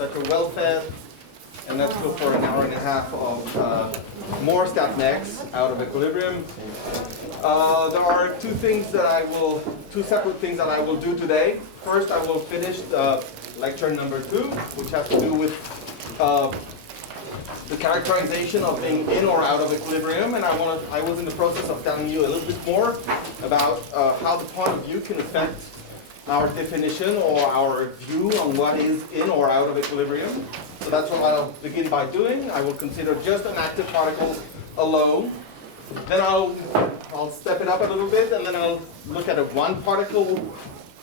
that you're well fed, and let's go for an hour and a half of more stat mex out of equilibrium. There are two separate things that I will do today. First, I will finish lecture number 2, which has to do with the characterization of being in or out of equilibrium, and I was in the process of telling you a little bit more about how the point of view can affect our definition or our view on what is in or out of equilibrium. So that's what I'll begin by doing. I will consider just an active particle alone. Then I'll step it up a little bit, and then I'll look at one particle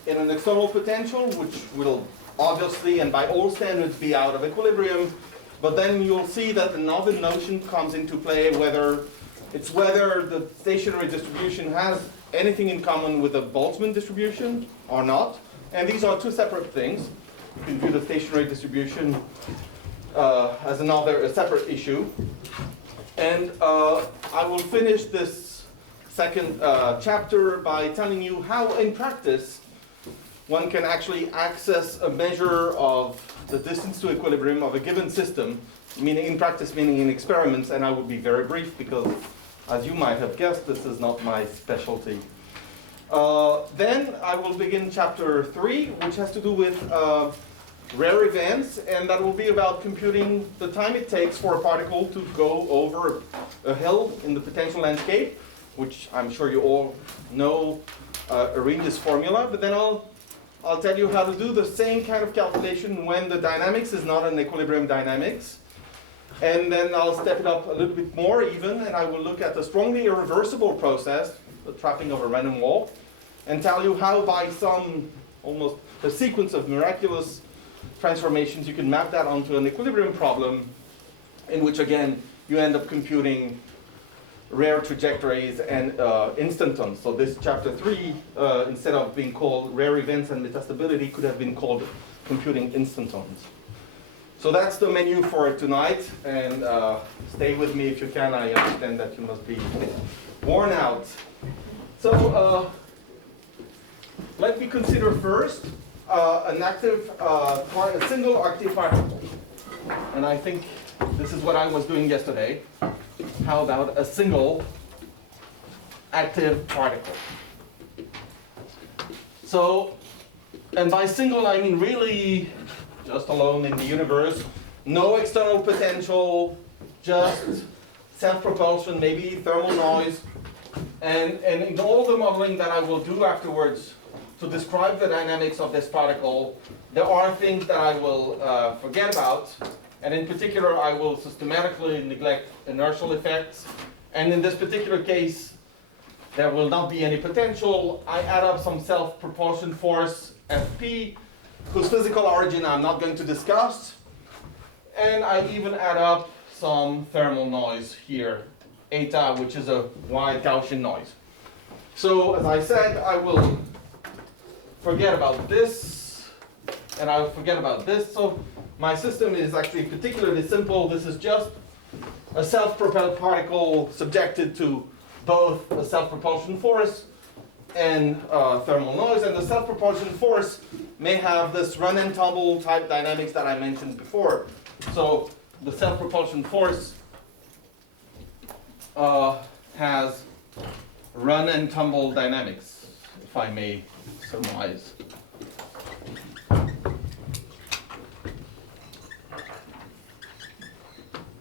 in an external potential, which will obviously and by all standards be out of equilibrium. But then you'll see that another notion comes into play, whether the stationary distribution has anything in common with the Boltzmann distribution or not. And these are two separate things. You can view the stationary distribution as a separate issue. And I will finish this second chapter by telling you how, in practice, one can actually access a measure of the distance to equilibrium of a given system, meaning in practice, meaning in experiments, and I will be very brief because, as you might have guessed, this is not my specialty. Then I will begin chapter 3, which has to do with rare events, and that will be about computing the time it takes for a particle to go over a hill in the potential landscape, which I'm sure you all know Arrhenius' formula, but then I'll tell you how to do the same kind of calculation when the dynamics is not an equilibrium dynamics. And then I'll step it up a little bit more even, and I will look at the strongly irreversible process, the trapping of a random wall, and tell you how by some almost a sequence of miraculous transformations you can map that onto an equilibrium problem in which again you end up computing rare trajectories and instantons. So this chapter 3, instead of being called rare events and metastability, could have been called computing instantons. So that's the menu for tonight, and stay with me if you can. I understand that you must be worn out. So let me consider first a single active particle. And I think this is what I was doing yesterday. How about a single active particle? So, and by single I mean really just alone in the universe, no external potential, just self-propulsion, maybe thermal noise, and in all the modeling that I will do afterwards to describe the dynamics of this particle, there are things that I will forget about. And in particular, I will systematically neglect inertial effects. And in this particular case, there will not be any potential. I add up some self-propulsion force, Fp, whose physical origin I'm not going to discuss. And I even add up some thermal noise here, eta, which is a wide Gaussian noise. So as I said, I will forget about this, and I will forget about this. So my system is actually particularly simple. This is just a self-propelled particle subjected to both a self-propulsion force and thermal noise. And the self-propulsion force may have this run and tumble type dynamics that I mentioned before. So the self-propulsion force has run and tumble dynamics, if I may surmise.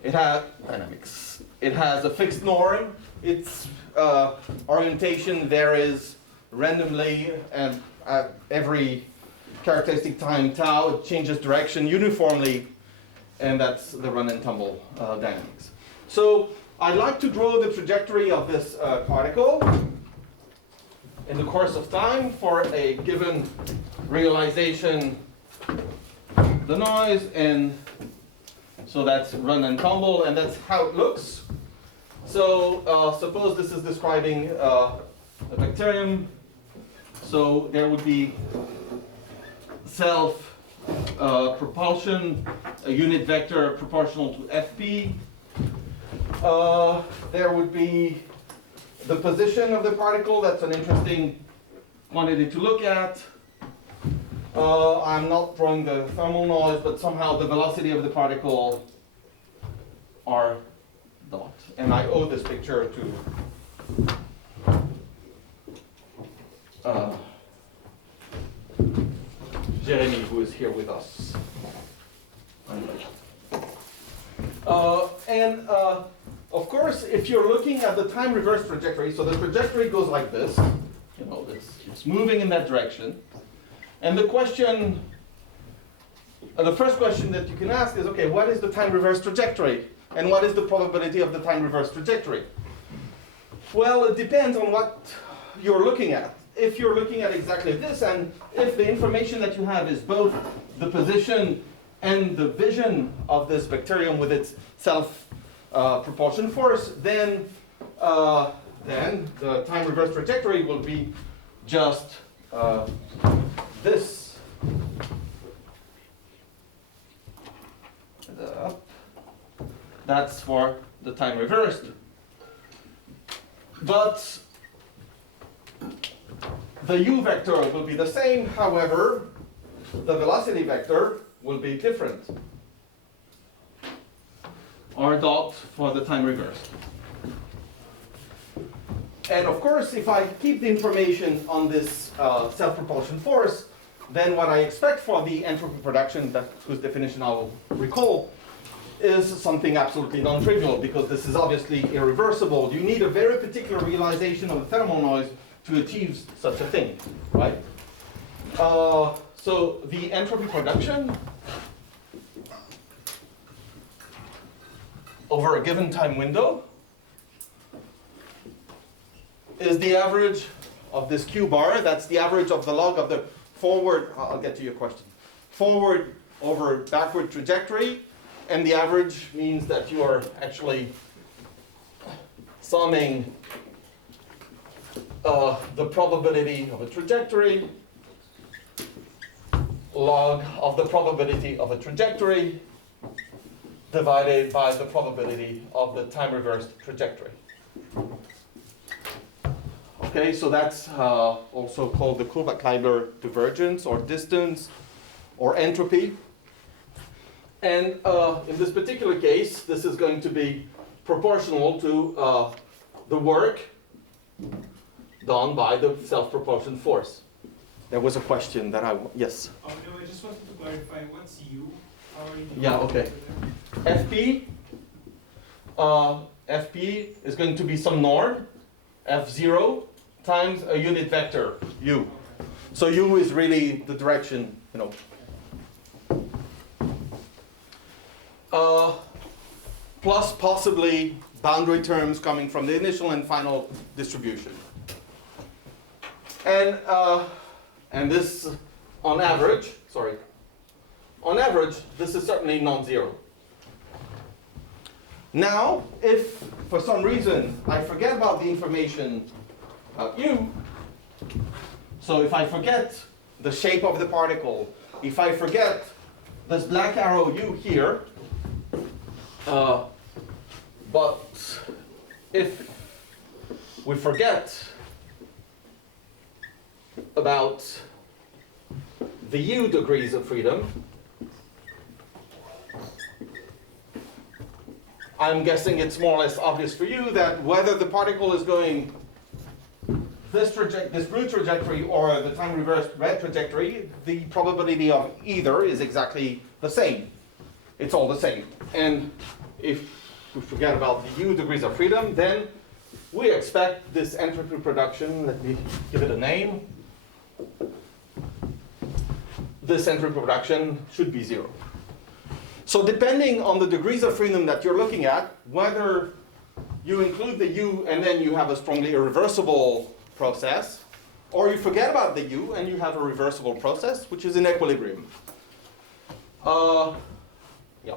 It has dynamics. It has a fixed norm. Its orientation varies randomly, and at every characteristic time tau, it changes direction uniformly, and that's the run and tumble dynamics. So I like to draw the trajectory of this particle in the course of time for a given realization, the noise, and so that's run and tumble, and that's how it looks. So suppose this is describing a bacterium. So there would be self-propulsion, a unit vector proportional to Fp. There would be the position of the particle. That's an interesting quantity to look at. I'm not drawing the thermal noise, but somehow the velocity of the particle r dot. And I owe this picture to Jeremy, who is here with us. Of course, if you're looking at the time reverse trajectory, so the trajectory goes like this, it's moving in that direction. And the question, the first question that you can ask is, okay, what is the time reverse trajectory? And what is the probability of the time reverse trajectory? Well, it depends on what you're looking at. If you're looking at exactly this, and if the information that you have is both the position and the vision of this bacterium with its self-proportion force, then the time reverse trajectory will be just this. That's for the time reversed. But the u vector will be the same, however, the velocity vector will be different. R dot for the time reversed. And of course, if I keep the information on this self-propulsion force, then what I expect for the entropy production, whose definition I will recall, is something absolutely non-trivial, because this is obviously irreversible. You need a very particular realization of the thermal noise to achieve such a thing, right? So the entropy production over a given time window is the average of this Q bar. That's the average of the log of the forward, I'll get to your question, forward over backward trajectory. And the average means that you are actually summing the probability of a trajectory, log of the probability of a trajectory, divided by the probability of the time reversed trajectory. Okay, so that's also called the Kuvaclar Divergence, or distance, or entropy. And in this particular case, this is going to be proportional to the work done by the self-propulsion force. There was a question that yes? Oh, no, I just wanted to clarify, what's U? How are you doing? Yeah, okay. FP is going to be some norm, F0, times a unit vector, U. So U is really the direction, plus possibly boundary terms coming from the initial and final distribution. And this, on average, this is certainly non-zero. Now, if for some reason I forget about the information about U, so if I forget the shape of the particle, if I forget this black arrow U here, but if we forget about the U degrees of freedom, I'm guessing it's more or less obvious for you that whether the particle is going this blue trajectory or the time reversed red trajectory, the probability of either is exactly the same. It's all the same. And if we forget about the U degrees of freedom, then we expect this entropy production, let me give it a name. This entropy production should be zero. So depending on the degrees of freedom that you're looking at, whether you include the U and then you have a strongly irreversible process, or you forget about the U and you have a reversible process, which is in equilibrium. Yeah.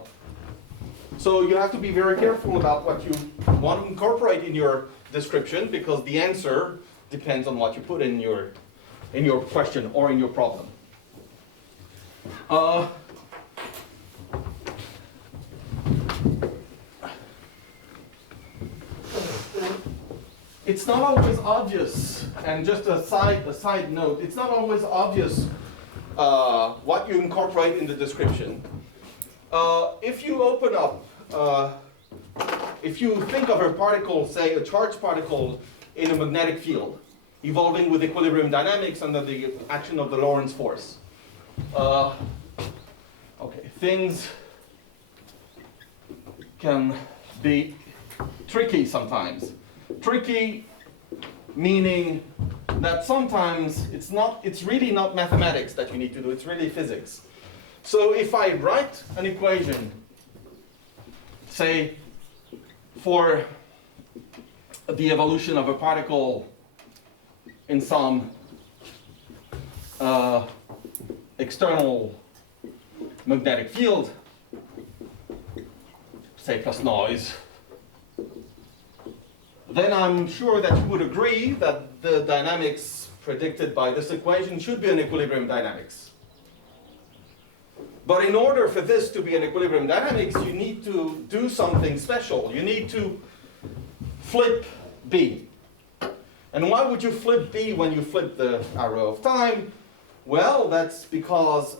So you have to be very careful about what you want to incorporate in your description, because the answer depends on what you put in your question or in your problem. It's not always obvious, and just a side note, it's not always obvious what you incorporate in the description. If you open up, if you think of a particle, say a charged particle in a magnetic field, evolving with equilibrium dynamics under the action of the Lorentz force. Okay, things can be tricky sometimes. Tricky meaning that sometimes it's really not mathematics that you need to do, it's really physics. So if I write an equation, say, for the evolution of a particle in some external magnetic field, say plus noise, then I'm sure that you would agree that the dynamics predicted by this equation should be an equilibrium dynamics. But in order for this to be an equilibrium dynamics, you need to do something special. You need to flip B. And why would you flip B when you flip the arrow of time? Well, that's because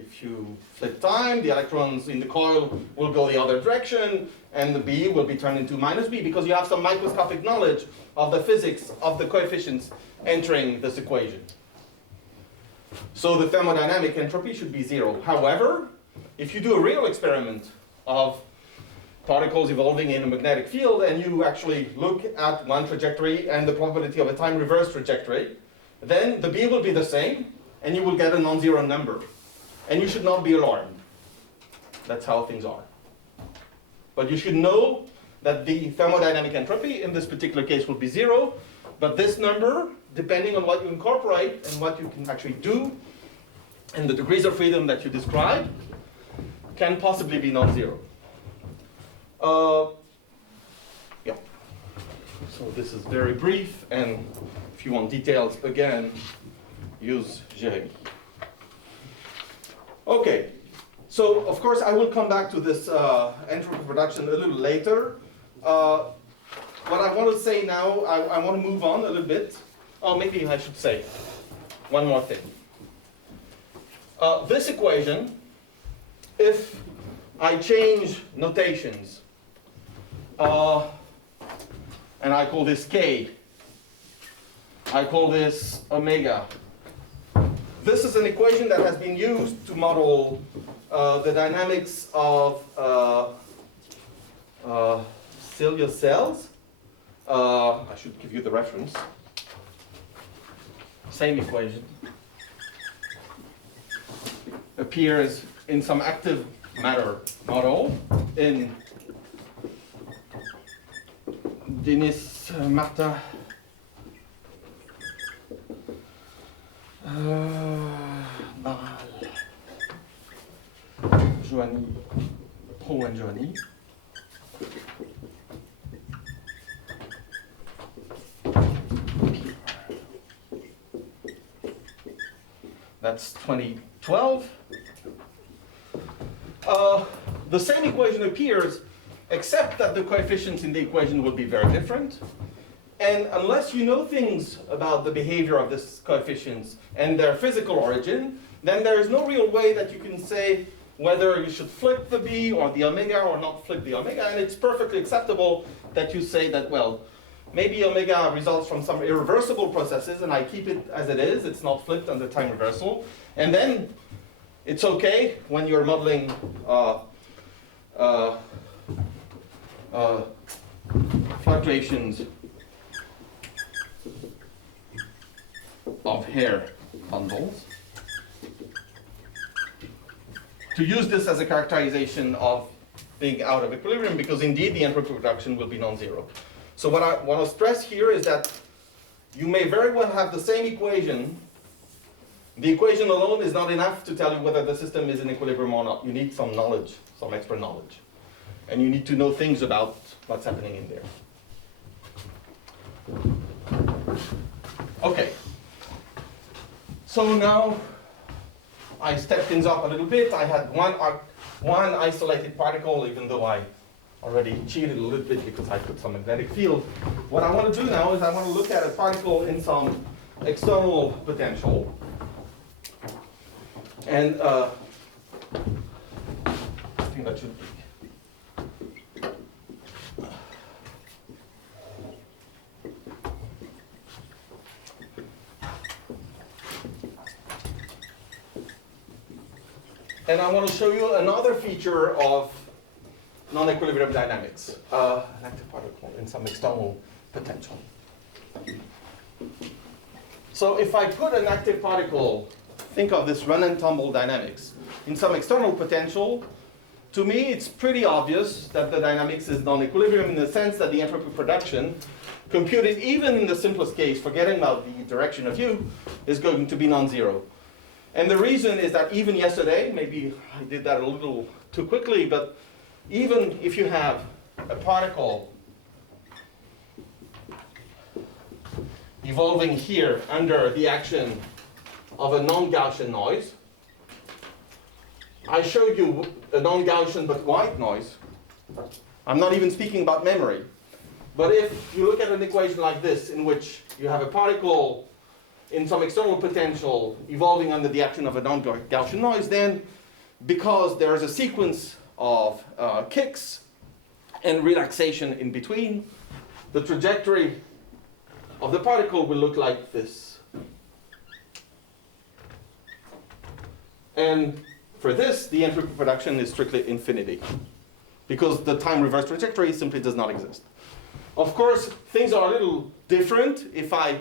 if you flip time, the electrons in the coil will go the other direction, and the B will be turned into minus B, because you have some microscopic knowledge of the physics of the coefficients entering this equation. So the thermodynamic entropy should be 0. However, if you do a real experiment of particles evolving in a magnetic field, and you actually look at one trajectory and the probability of a time reverse trajectory, then the B will be the same, and you will get a non-zero number. And you should not be alarmed. That's how things are. But you should know that the thermodynamic entropy in this particular case will be 0, but this number, depending on what you incorporate and what you can actually do, and the degrees of freedom that you describe, can possibly be non-zero. Yeah. So this is very brief, and if you want details, again, use Jérémy. Okay, so of course I will come back to this entropy production a little later. What I want to say now, I want to move on a little bit. Oh, maybe I should say one more thing. This equation, if I change notations, and I call this K, I call this omega. This is an equation that has been used to model the dynamics of cilia cells. I should give you the reference. Same equation. Appears in some active matter model in Denis Martin Joanny, Rohu and Joanny. That's 2012. The same equation appears, except that the coefficients in the equation will be very different. And unless you know things about the behavior of these coefficients and their physical origin, then there is no real way that you can say whether you should flip the B or the omega or not flip the omega. And it's perfectly acceptable that you say that, well, maybe omega results from some irreversible processes, and I keep it as it is. It's not flipped under time reversal. And then it's okay when you're modeling fluctuations of hair bundles to use this as a characterization of being out of equilibrium, because indeed the entropy production will be non-zero. So what I want to stress here is that you may very well have the same equation. The equation alone is not enough to tell you whether the system is in equilibrium or not. You need some knowledge, some extra knowledge. And you need to know things about what's happening in there. Okay. So now I step things up a little bit. I had one isolated particle, even though I already cheated a little bit because I put some magnetic field. What I want to do now is I want to look at a particle in some external potential. And I think that should be. And I want to show you another feature of non-equilibrium dynamics, an active particle in some external potential. So if I put an active particle, think of this run and tumble dynamics, in some external potential, to me it's pretty obvious that the dynamics is non-equilibrium in the sense that the entropy production, computed even in the simplest case, forgetting about the direction of u, is going to be non-zero. And the reason is that even yesterday, maybe I did that a little too quickly, but even if you have a particle evolving here under the action of a non-Gaussian noise, I showed you a non-Gaussian but white noise. I'm not even speaking about memory. But if you look at an equation like this, in which you have a particle in some external potential evolving under the action of a non-Gaussian noise, then because there is a sequence of kicks and relaxation in between, the trajectory of the particle will look like this. And for this, the entropy production is strictly infinity, because the time reverse trajectory simply does not exist. Of course, things are a little different if I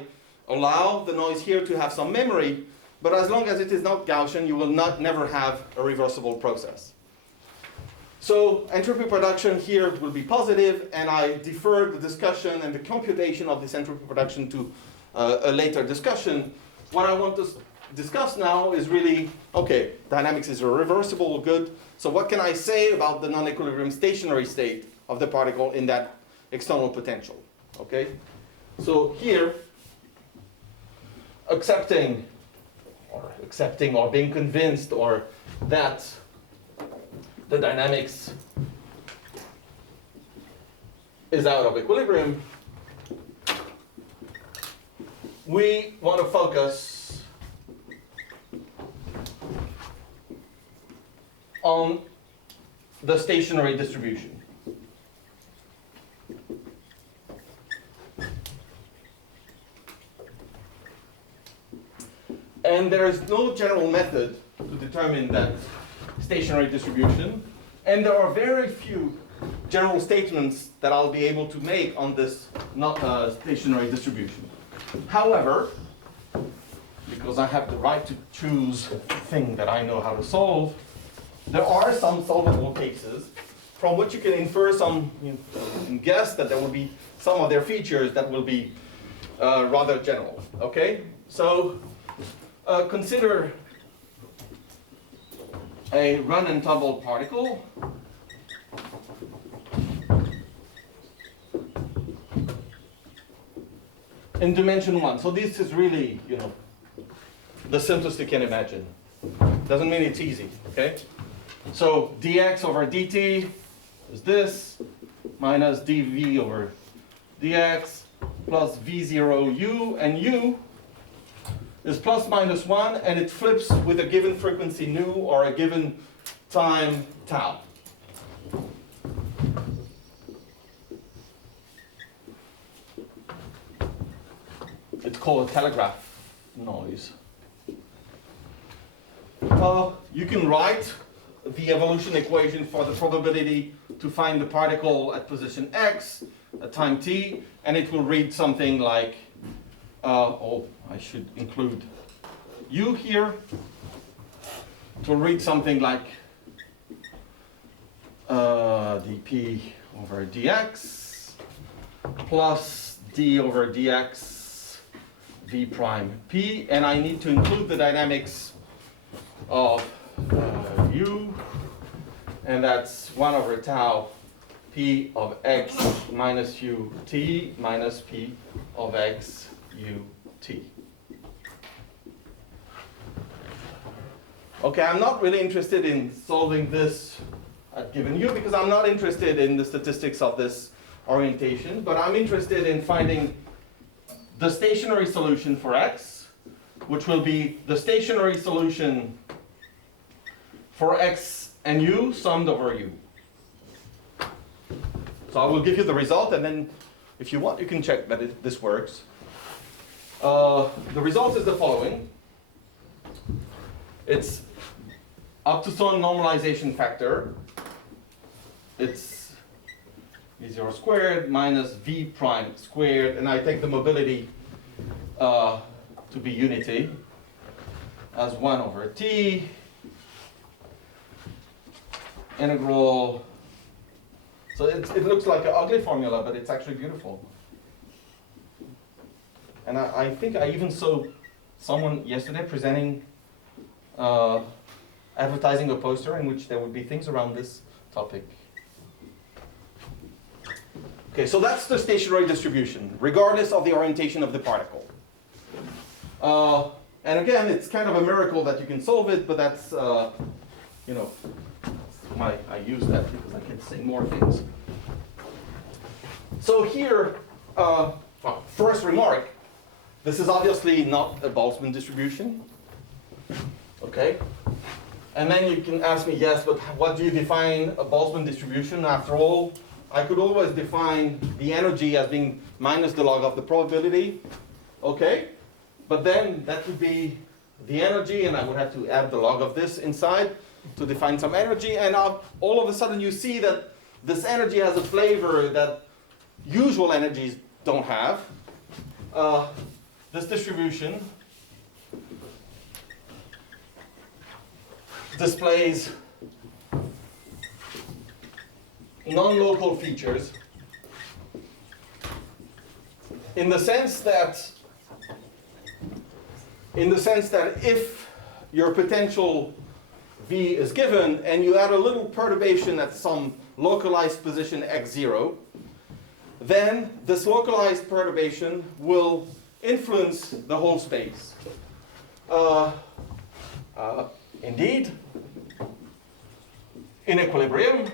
allow the noise here to have some memory, but as long as it is not Gaussian, you will never have a reversible process. So entropy production here will be positive, and I defer the discussion and the computation of this entropy production to a later discussion. What I want to discuss now is really, okay, dynamics is irreversible, good. So what can I say about the non-equilibrium stationary state of the particle in that external potential? Okay, so here, accepting or being convinced or that the dynamics is out of equilibrium, we want to focus on the stationary distribution. And there is no general method to determine that stationary distribution, and there are very few general statements that I'll be able to make on this stationary distribution. However, because I have the right to choose the thing that I know how to solve, there are some solvable cases from which you can infer some, and guess that there will be some of their features that will be rather general. Okay, so consider a run and tumble particle in dimension 1. So this is really, the simplest you can imagine. Doesn't mean it's easy, okay? So dx over dt is this, minus dv over dx, plus v0 u, and u is plus minus 1, and it flips with a given frequency nu or a given time tau. It's called a telegraph noise. You can write the evolution equation for the probability to find the particle at position x at time t, and it will read something like, I should include u here. It will read something like dp over dx plus d over dx v prime p, and I need to include the dynamics of u, and that's 1 over tau p of x minus u t minus p of x u t. Okay, I'm not really interested in solving this at given u because I'm not interested in the statistics of this orientation, but I'm interested in finding the stationary solution for x, which will be the stationary solution for x and u summed over u. So I will give you the result, and then if you want, you can check that this works. The result is the following. It's up to some normalization factor. It's v0 squared minus v prime squared, and I take the mobility to be unity as 1 over t integral. So it looks like an ugly formula, but it's actually beautiful. And I think I even saw someone yesterday presenting, advertising a poster in which there would be things around this topic. Okay, so that's the stationary distribution, regardless of the orientation of the particle. And again, it's kind of a miracle that you can solve it, but that's, you know, I use that because I can say more things. So here, well, first remark, this is obviously not a Boltzmann distribution. Okay? And then you can ask me, yes, but what do you define a Boltzmann distribution? After all, I could always define the energy as being minus the log of the probability. Okay? But then that would be the energy, and I would have to add the log of this inside to define some energy. And all of a sudden you see that this energy has a flavor that usual energies don't have. This distribution displays non-local features in the sense that if your potential V is given and you add a little perturbation at some localized position x0, then this localized perturbation will influence the whole space. Indeed, in equilibrium,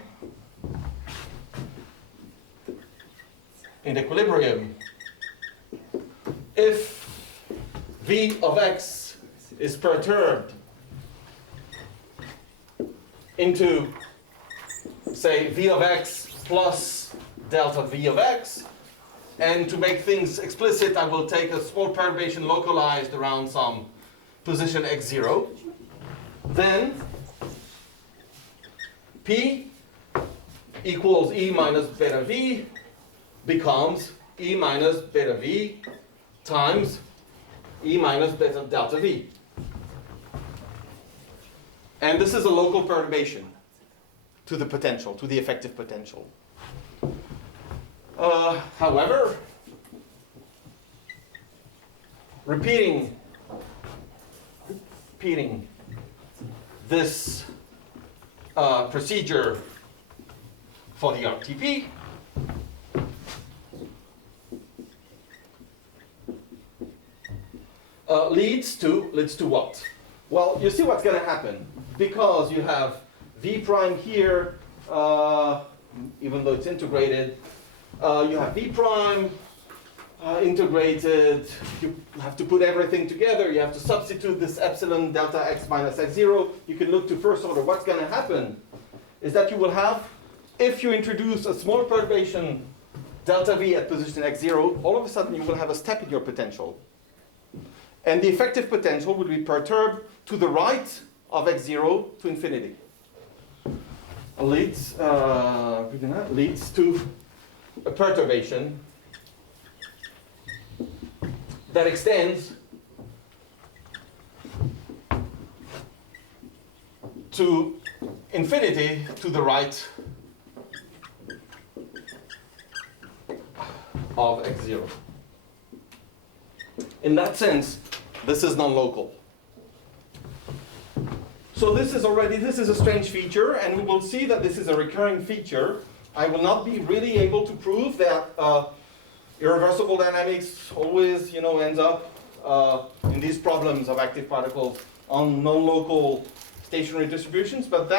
if V of x is perturbed into, say, V of x plus delta V of x, and to make things explicit, I will take a small perturbation localized around some position x0, then P equals E minus beta V becomes E minus beta V times E minus beta delta V. And this is a local perturbation to the potential, to the effective potential. However, repeating this procedure for the RTP, leads to what? Well, you see what's going to happen. Because you have V prime here, even though it's integrated, you have V prime integrated. You have to put everything together. You have to substitute this epsilon delta x minus x0. You can look to first order. What's going to happen is that you will have, if you introduce a small perturbation delta V at position x0, all of a sudden you will have a step in your potential. And the effective potential will be perturbed to the right of x0 to infinity. Leads to a perturbation that extends to infinity to the right of x0. In that sense, this is non-local. So this is a strange feature, and we will see that this is a recurring feature. I will not be really able to prove that irreversible dynamics always, ends up in these problems of active particles on non-local stationary distributions, but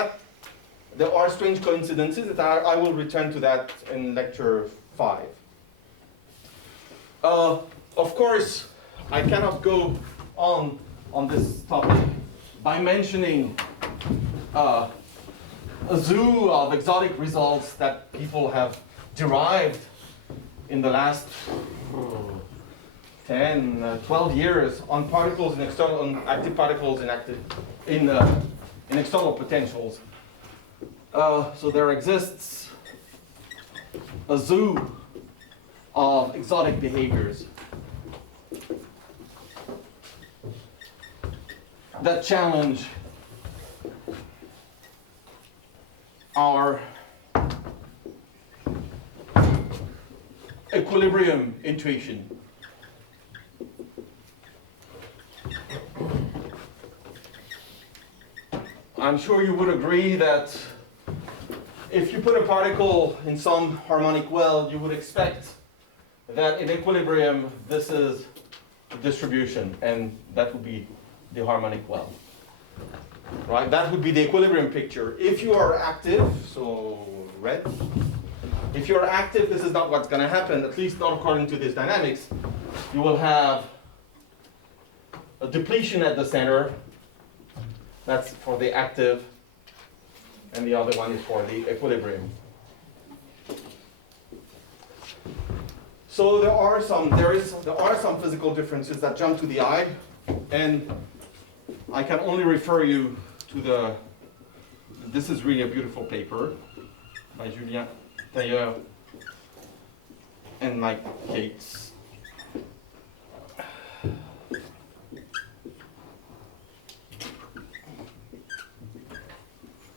there are strange coincidences that I will return to that in lecture 5. Of course, I cannot go on this topic by mentioning a zoo of exotic results that people have derived in the last 10, 12 years on particles in external, on active particles in external potentials. So there exists a zoo of exotic behaviors that challenge our equilibrium intuition. I'm sure you would agree that if you put a particle in some harmonic well, you would expect that in equilibrium this is a distribution, and that would be the harmonic well. Right? That would be the equilibrium picture. If you are active, so red, if you're active, this is not what's going to happen, at least not according to this dynamics. You will have a depletion at the center. That's for the active, and the other one is for the equilibrium. So there are some physical differences that jump to the eye, and I can only refer you to this is really a beautiful paper by Wijland and Mike Cates.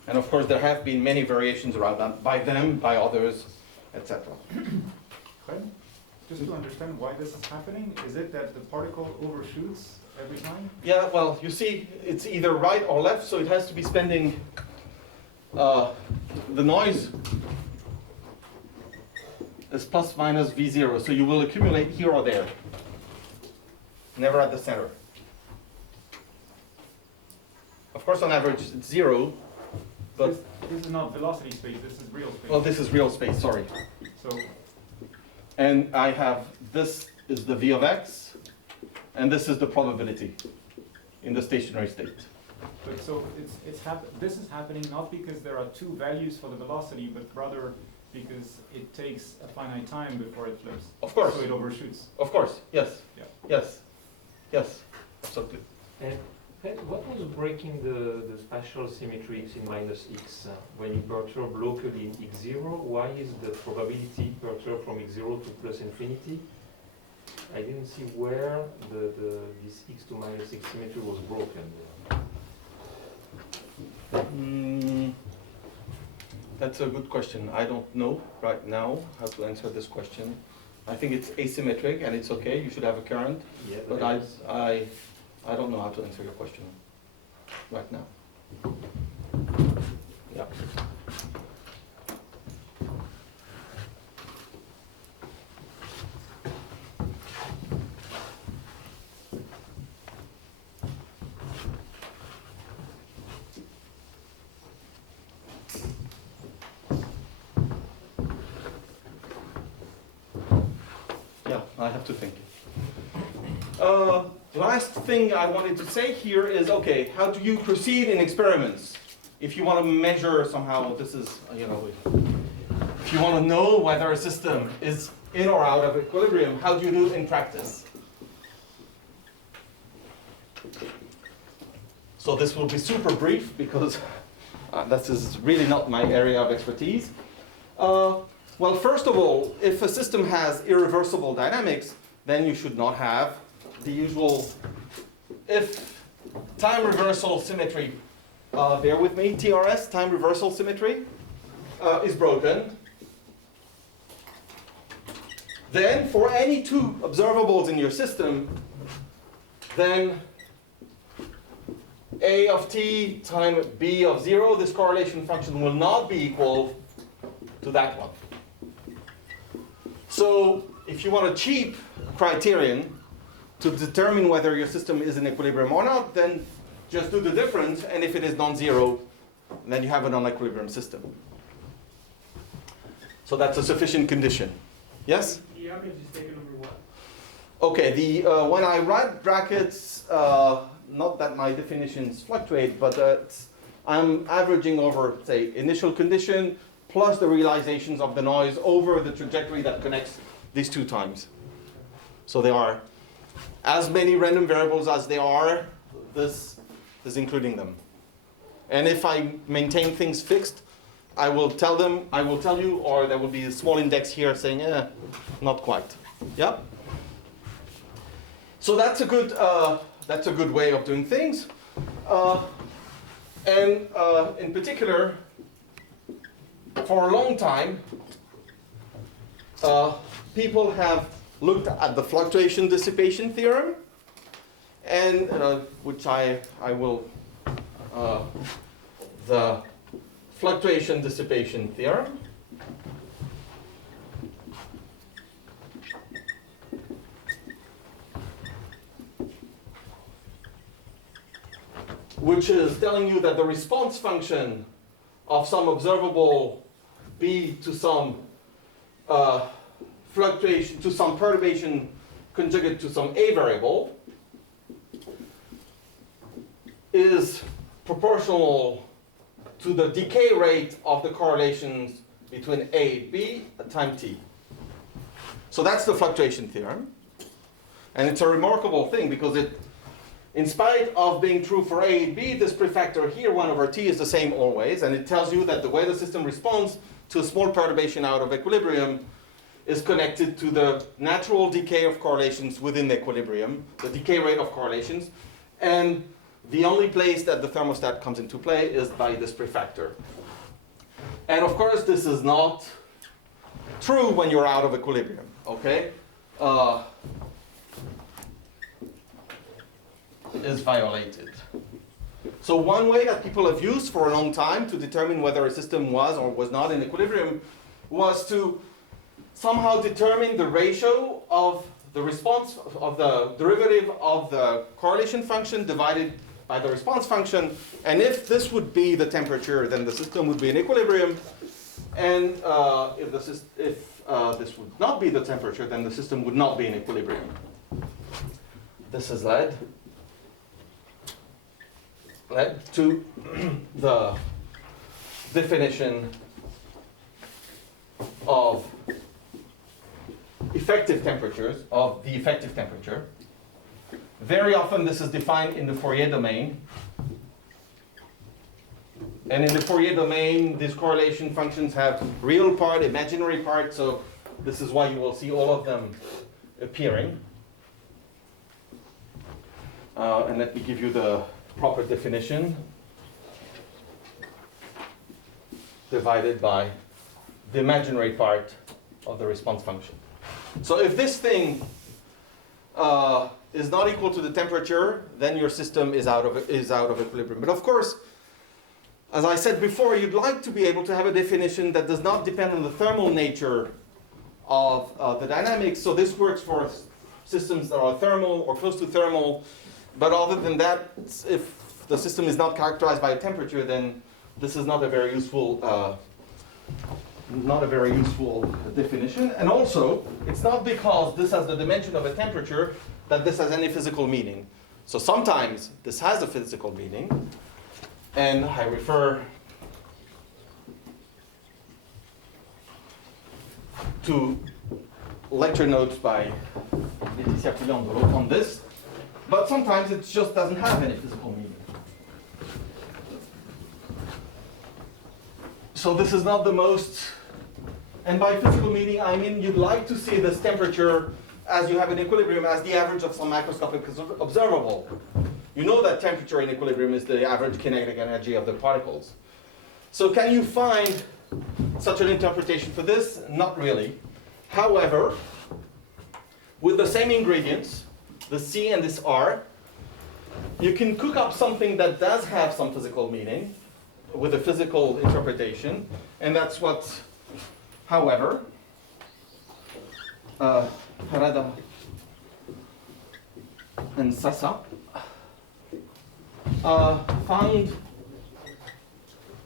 And of course, there have been many variations around that by them, by others, etc. Just to understand why this is happening, is it that the particle overshoots every time? Yeah, well, you see, it's either right or left, so it has to be spending the noise is plus minus V0, so you will accumulate here or there, never at the center. Of course, on average, it's 0. But this is not velocity space, this is real space. Well, this is real space, sorry. So, and I have, this is the V of x, and this is the probability in the stationary state. but so this is happening not because there are two values for the velocity, but rather because it takes a finite time before it flips. Of course. So it overshoots. Of course, yes. Yeah. Yes. Yes, absolutely. And what was breaking the spatial symmetry in minus x? When you perturb locally in x0, why is the probability perturbed from x0 to plus infinity? I didn't see where this x to minus x symmetry was broken. That's a good question. I don't know right now how to answer this question. I think it's asymmetric and it's okay. You should have a current. Yeah, but I don't know how to answer your question right now. Yeah. Yeah, I have to think. Last thing I wanted to say here is, okay, how do you proceed in experiments? If you want to measure somehow, this is, if you want to know whether a system is in or out of equilibrium, how do you do it in practice? So this will be super brief because this is really not my area of expertise. Well, first of all, if a system has irreversible dynamics, then you should not have the usual, if time reversal symmetry, bear with me, TRS, time reversal symmetry, is broken, then for any two observables in your system, then A of t times B of 0, this correlation function will not be equal to that one. So if you want a cheap criterion to determine whether your system is in equilibrium or not, then just do the difference, and if it is non-zero, then you have a non-equilibrium system. So that's a sufficient condition. Yes? The average is taken over what? Okay, when I write brackets, not that my definitions fluctuate, but I'm averaging over, say, initial condition plus the realizations of the noise over the trajectory that connects these two times. So there are as many random variables as there are, this is including them. And if I maintain things fixed, I will tell you, or there will be a small index here saying, not quite. Yeah? So that's a good way of doing things. And in particular, for a long time, people have looked at the fluctuation dissipation theorem, and which I will, the fluctuation dissipation theorem. Which is telling you that the response function of some observable B to some fluctuation, to some perturbation conjugate to some A variable is proportional to the decay rate of the correlations between A and B at time t. So that's the fluctuation theorem. And it's a remarkable thing because it, in spite of being true for A and B, this prefactor here, 1 over t, is the same always. And it tells you that the way the system responds to a small perturbation out of equilibrium is connected to the natural decay of correlations within the equilibrium, the decay rate of correlations. And the only place that the thermostat comes into play is by this prefactor. And of course, this is not true when you're out of equilibrium, okay? Is violated. So one way that people have used for a long time to determine whether a system was or was not in equilibrium was to somehow determine the ratio of the response of the derivative of the correlation function divided by the response function, and if this would be the temperature, then the system would be in equilibrium, and if this would not be the temperature, then the system would not be in equilibrium. This has led to the definition of effective temperatures, of the effective temperature. Very often this is defined in the Fourier domain. And in the Fourier domain, these correlation functions have real part, imaginary part, so this is why you will see all of them appearing. And let me give you the proper definition. Divided by the imaginary part of the response function. So if this thing is not equal to the temperature, then your system is out of equilibrium. But of course, as I said before, you'd like to be able to have a definition that does not depend on the thermal nature of the dynamics. So this works for systems that are thermal or close to thermal. But other than that, if the system is not characterized by a temperature, then this is not a very useful definition. And also, it's not because this has the dimension of a temperature that this has any physical meaning. So sometimes this has a physical meaning, and I refer to lecture notes by Wijland on this, but sometimes it just doesn't have any physical meaning. So this is not the most, and by physical meaning I mean you'd like to see this temperature as you have in equilibrium as the average of some macroscopic observable. You know that temperature in equilibrium is the average kinetic energy of the particles. So can you find such an interpretation for this? Not really. However, with the same ingredients, the C and this R, you can cook up something that does have some physical meaning with a physical interpretation, and that's what, however, Harada and Sasa found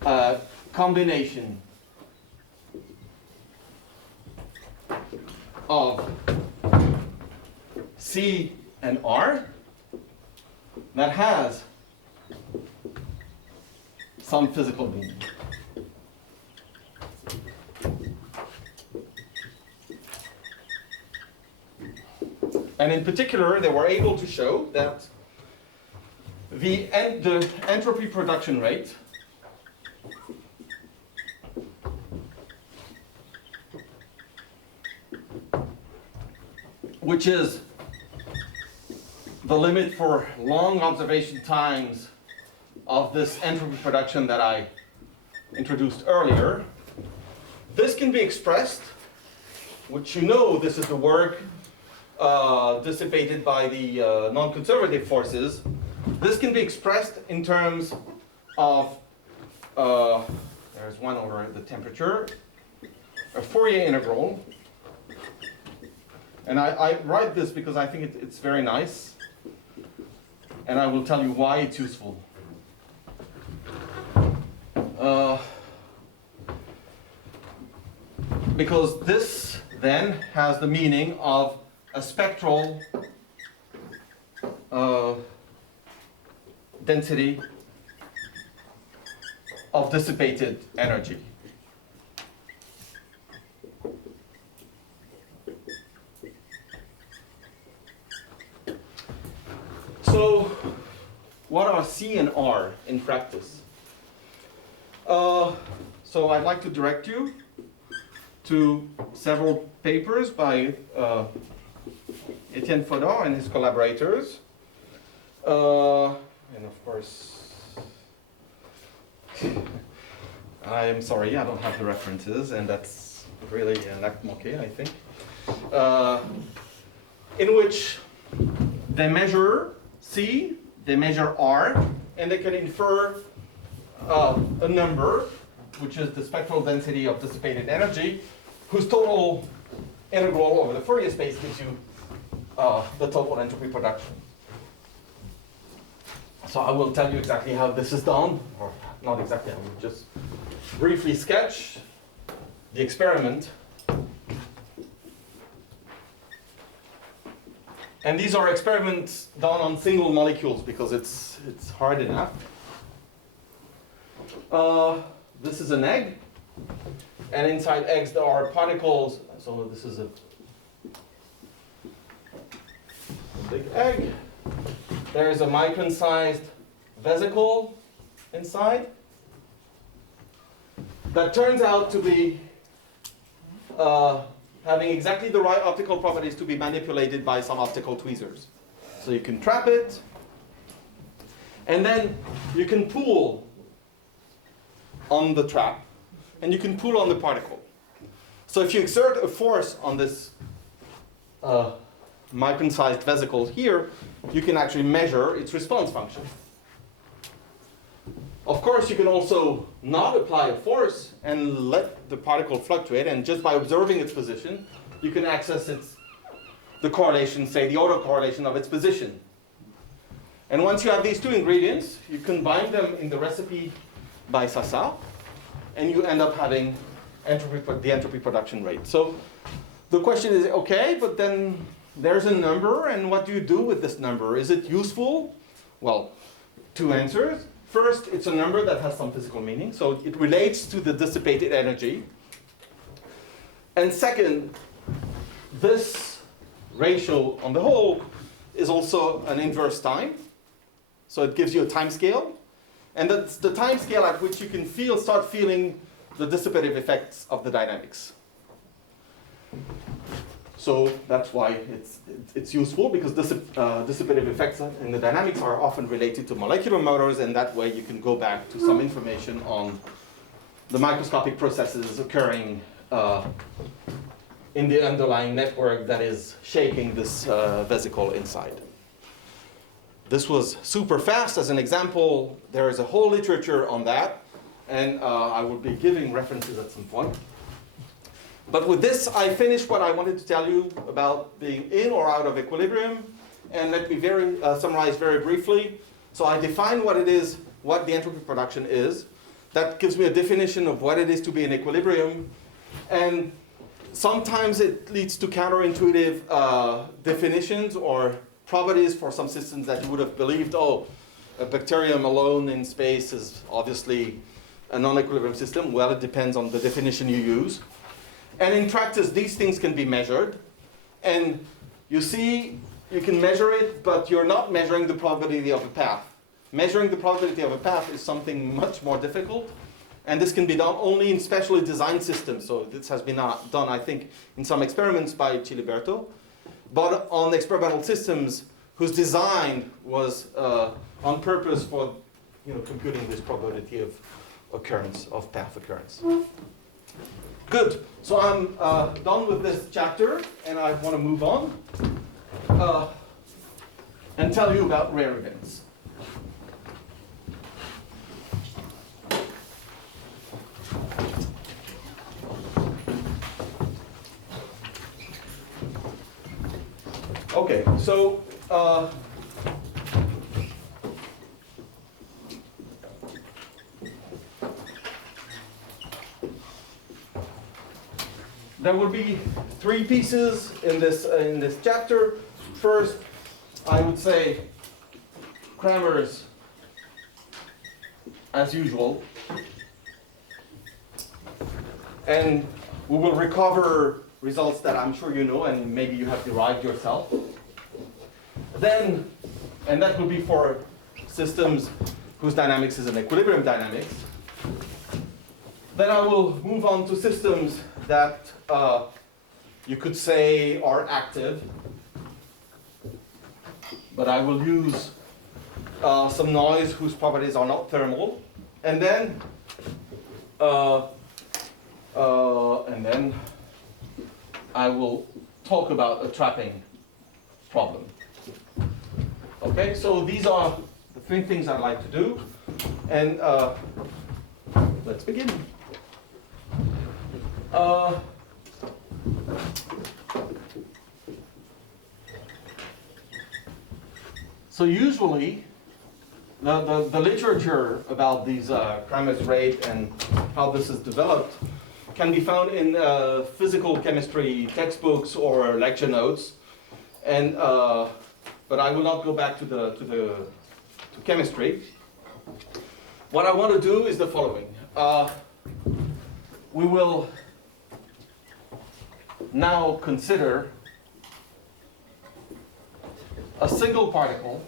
a combination of C and R that has some physical meaning. And in particular, they were able to show that the entropy production rate which is the limit for long observation times of this entropy production that I introduced earlier, this can be expressed, which you know this is the work dissipated by the non-conservative forces. This can be expressed in terms of, there's one over the temperature, a Fourier integral. And I write this because I think it's very nice. And I will tell you why it's useful. Because this then has the meaning of a spectral density of dissipated energy. So, what are C and R in practice? So I'd like to direct you to several papers by Etienne Fodor and his collaborators. And of course, I am sorry, I don't have the references, and that's really an acte manqué, I think. In which they measure C, they measure R, and they can infer a number, which is the spectral density of dissipated energy, whose total integral over the Fourier space gives you the total entropy production. So I will tell you exactly how this is done, or not exactly, I will just briefly sketch the experiment. And these are experiments done on single molecules because it's hard enough. This is an egg, and inside eggs there are particles. So this is a big egg. There is a micron-sized vesicle inside that turns out to be having exactly the right optical properties to be manipulated by some optical tweezers. So you can trap it, and then you can pull on the trap, and you can pull on the particle. So if you exert a force on this micron-sized vesicle here, you can actually measure its response function. Of course, you can also not apply a force and let the particle fluctuate, and just by observing its position, you can access the correlation, say the autocorrelation of its position. And once you have these two ingredients, you combine them in the recipe by Sasa, and you end up having the entropy production rate. So the question is, okay, but then there's a number, and what do you do with this number? Is it useful? Well, two answers. First, it's a number that has some physical meaning, so it relates to the dissipated energy. And second, this ratio on the whole is also an inverse time, so it gives you a time scale. And that's the time scale at which you can start feeling the dissipative effects of the dynamics. So that's why it's useful, because dissipative effects in the dynamics are often related to molecular motors, and that way you can go back to some information on the microscopic processes occurring in the underlying network that is shaking this vesicle inside. This was super fast. As an example, there is a whole literature on that, and I will be giving references at some point. But with this, I finished what I wanted to tell you about being in or out of equilibrium. And let me summarize very briefly. So I defined what it is, what the entropy production is. That gives me a definition of what it is to be in equilibrium. And sometimes it leads to counterintuitive definitions or properties for some systems that you would have believed, oh, a bacterium alone in space is obviously a non-equilibrium system. Well, it depends on the definition you use. And in practice, these things can be measured. And you see, you can measure it, but you're not measuring the probability of a path. Measuring the probability of a path is something much more difficult. And this can be done only in specially designed systems. So this has been done, I think, in some experiments by Ciliberto. But on experimental systems whose design was on purpose for computing this probability of occurrence, of path occurrence. Good. So I'm done with this chapter, and I want to move on and tell you about rare events. Okay, so there will be three pieces in this chapter. First, I would say Kramers as usual, and we will recover results that I'm sure you know and maybe you have derived yourself. Then, and that will be for systems whose dynamics is an equilibrium dynamics. Then I will move on to systems that you could say are active, but I will use some noise whose properties are not thermal, and then I will talk about a trapping problem. Okay, so these are the three things I'd like to do, and let's begin. So usually, the literature about these Kramers rate and how this is developed can be found in physical chemistry textbooks or lecture notes, and but I will not go back to chemistry. What I want to do is the following. We will now consider a single particle,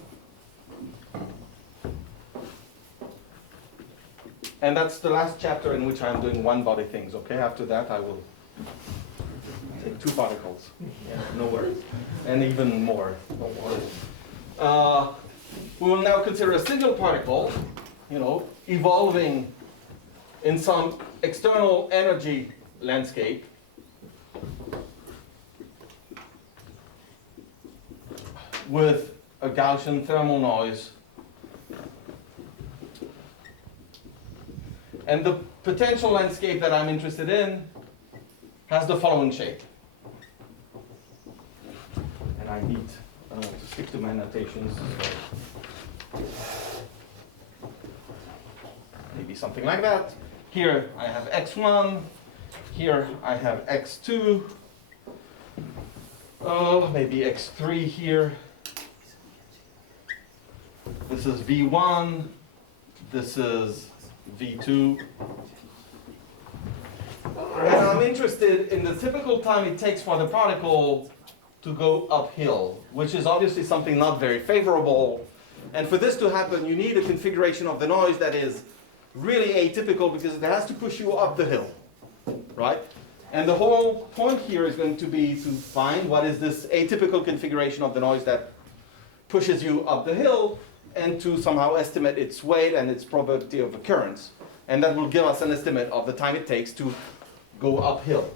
and that's the last chapter in which I'm doing one-body things, okay? After that, I will take two particles. Yeah, no worries. And even more, don't worry. We will now consider a single particle, evolving in some external energy landscape with a Gaussian thermal noise. And the potential landscape that I'm interested in has the following shape. And I need to stick to my notations. So maybe something like that. Here I have x1. Here I have x2. Maybe x3 here. This is V1. This is V2. And I'm interested in the typical time it takes for the particle to go uphill, which is obviously something not very favorable. And for this to happen, you need a configuration of the noise that is really atypical because it has to push you up the hill, right? And the whole point here is going to be to find what is this atypical configuration of the noise that pushes you up the hill, and to somehow estimate its weight and its probability of occurrence. And that will give us an estimate of the time it takes to go uphill.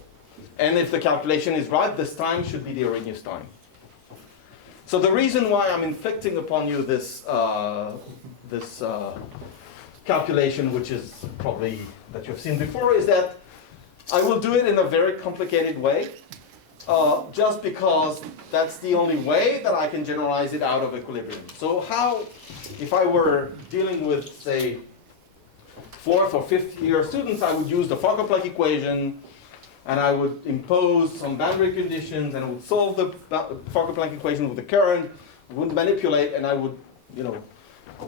And if the calculation is right, this time should be the Arrhenius time. So the reason why I'm inflicting upon you this calculation, which is probably that you've seen before, is that I will do it in a very complicated way, just because that's the only way that I can generalize it out of equilibrium. So how, if I were dealing with, say, 4th or 5th year students, I would use the Fokker-Planck equation, and I would impose some boundary conditions, and I would solve the Fokker-Planck equation with the current, would manipulate, and I would,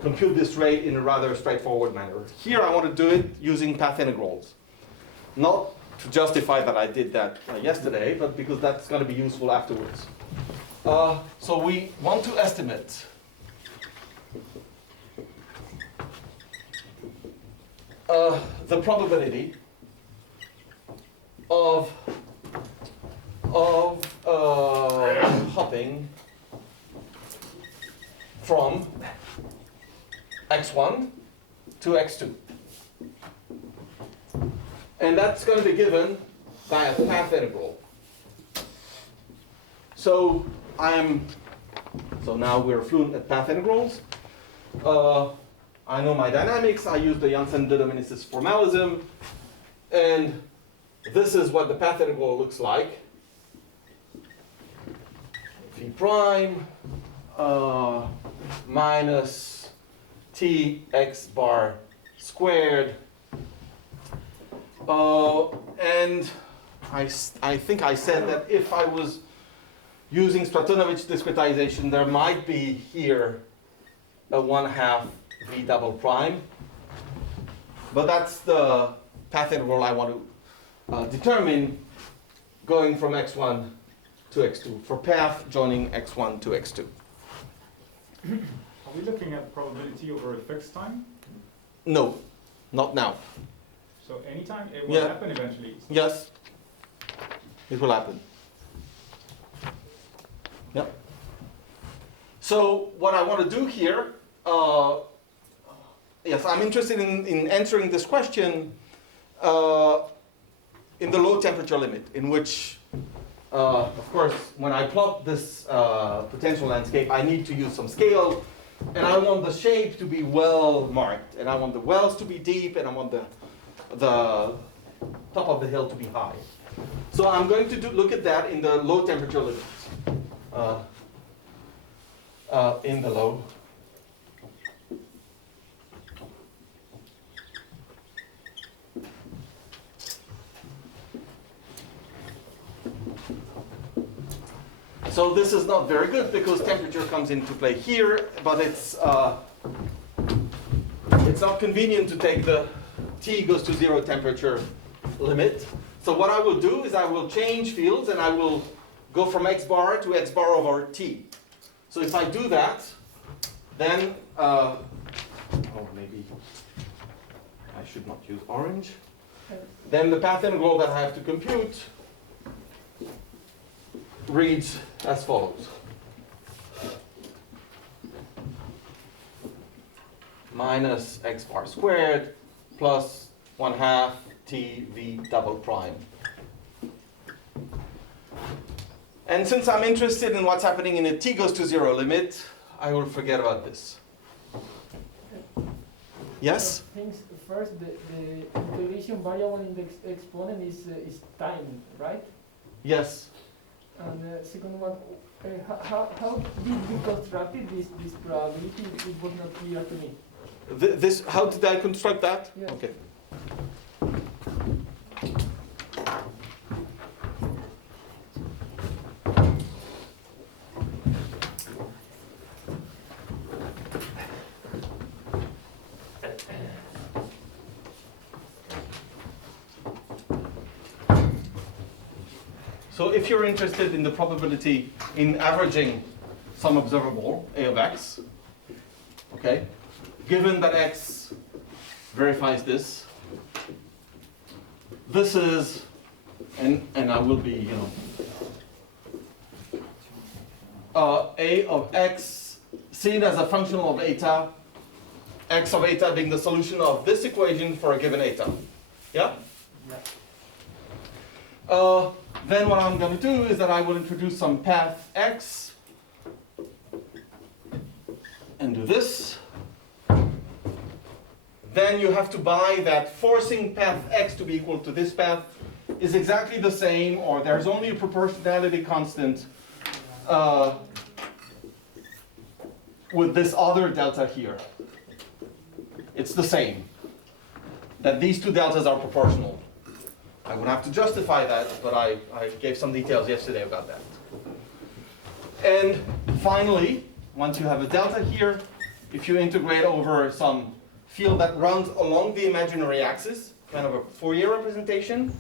compute this rate in a rather straightforward manner. Here I want to do it using path integrals. Not to justify that I did that yesterday, but because that's going to be useful afterwards. So we want to estimate the probability of hopping from x1 to x2. And that's going to be given by a path integral. So now we're fluent at path integrals. I know my dynamics. I use the Janssen-Deterministis formalism. And this is what the path integral looks like. V prime minus t x bar squared. And I think I said that if I was using Stratonovich discretization, there might be here a 1/2 v double prime. But that's the path integral I want to determine going from x1 to x2, for path joining x1 to x2. Are we looking at probability over a fixed time? No, not now. So anytime it will Yeah. happen eventually. Yes, it will happen. Yep. So what I want to do here, yes, I'm interested in answering this question in the low temperature limit, in which, of course, when I plot this potential landscape, I need to use some scale, and I want the shape to be well marked, and I want the wells to be deep, and I want the top of the hill to be high. So I'm going to look at that in the low temperature limits. In the low. So this is not very good because temperature comes into play here, but it's not convenient to take the T goes to 0 temperature limit. So what I will do is I will change fields and I will go from x bar to x bar over T. So if I do that, then, maybe I should not use orange. Then the path integral that I have to compute reads as follows. Minus x bar squared plus 1/2 t v double prime. And since I'm interested in what's happening in a t goes to 0 limit, I will forget about this. Yes? Things first, the integration variable in the exponent is time, right? Yes. And the second one, how did you construct it, this probability? It was not clear to me. This, how did I construct that? Yes. Okay. So if you're interested in the probability in averaging some observable, A of x, okay, given that x verifies this, this is, and I will be, A of x seen as a function of eta, x of eta being the solution of this equation for a given eta. Yeah? Then what I'm going to do is that I will introduce some path x and do this. Then you have to buy that forcing path x to be equal to this path is exactly the same, or there's only a proportionality constant with this other delta here. It's the same, that these two deltas are proportional. I would have to justify that, but I gave some details yesterday about that. And finally, once you have a delta here, if you integrate over some field that runs along the imaginary axis, kind of a Fourier representation.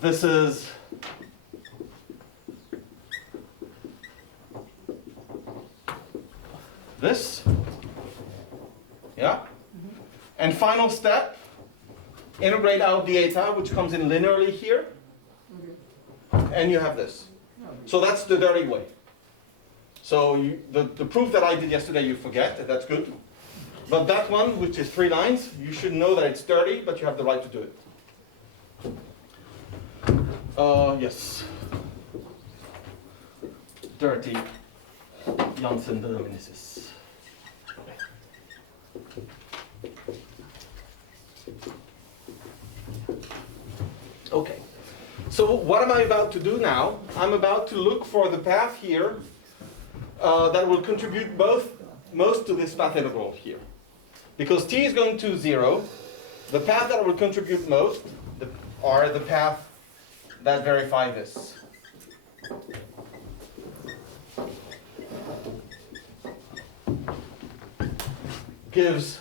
This is this. Yeah? And final step, integrate out the eta, which comes in linearly here. And you have this. So that's the dirty way. So the proof that I did yesterday, you forget, that's good. But that one, which is 3 lines, you should know that it's dirty, but you have the right to do it. Yes. Dirty Janssen determinism. Okay. So what am I about to do now? I'm about to look for the path here that will contribute most to this path integral here. Because t is going to 0, the path that will contribute most are the path that verify this. Gives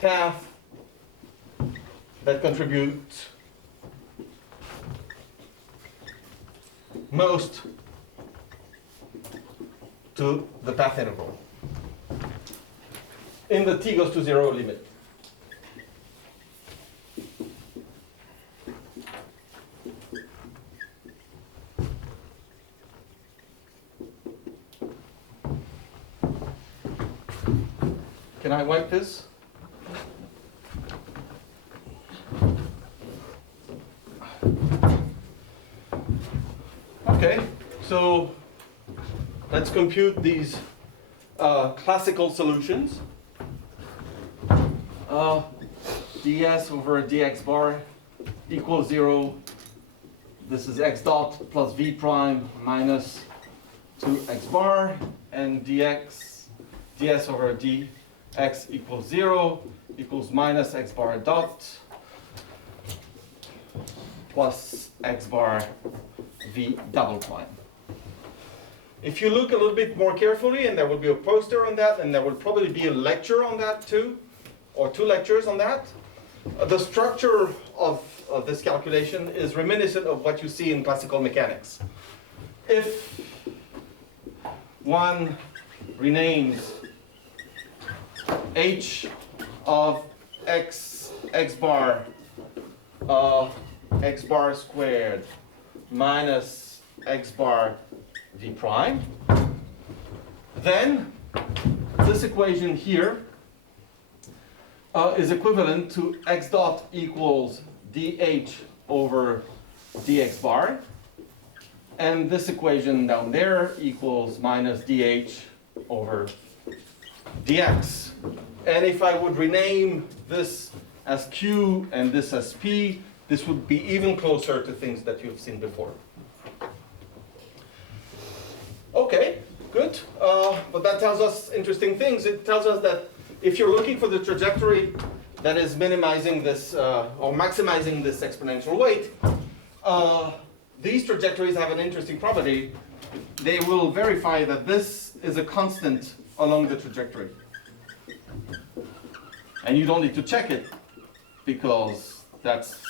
path that contribute most to the path integral in the t goes to 0 limit. Can I wipe this? Okay, so let's compute these classical solutions. ds over dx bar equals 0. This is x dot plus v prime minus 2x bar, and ds over dx equals 0 equals minus x bar dot plus x bar v double prime. If you look a little bit more carefully, and there will be a poster on that, and there will probably be a lecture on that too, or 2 lectures on that, the structure of this calculation is reminiscent of what you see in classical mechanics. If one renames h of x bar x bar squared minus x bar v prime, then this equation here is equivalent to x dot equals dh over dx bar, and this equation down there equals minus dh over dx. And if I would rename this as q and this as p, this would be even closer to things that you've seen before. Okay, good. But that tells us interesting things. It tells us that if you're looking for the trajectory that is minimizing this or maximizing this exponential weight, these trajectories have an interesting property. They will verify that this is a constant along the trajectory. And you don't need to check it because that's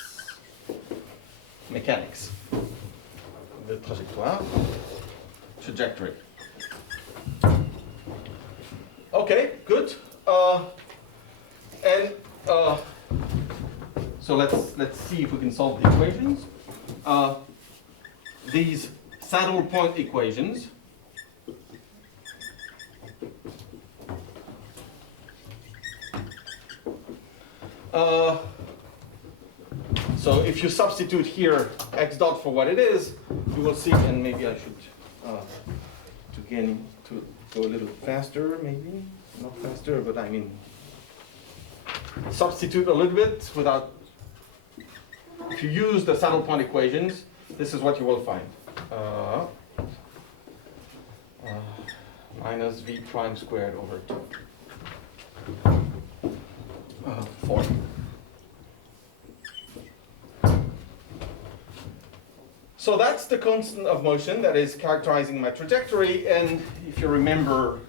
mechanics. The trajectoire, trajectory. Okay, good. So let's see if we can solve the equations. These saddle point equations. So if you substitute here x dot for what it is, you will see, and maybe I should to go a little faster, maybe not faster, but I mean substitute a little bit without. If you use the saddle point equations, this is what you will find. Minus v prime squared over 2. 4. So that's the constant of motion that is characterizing my trajectory, and if you remember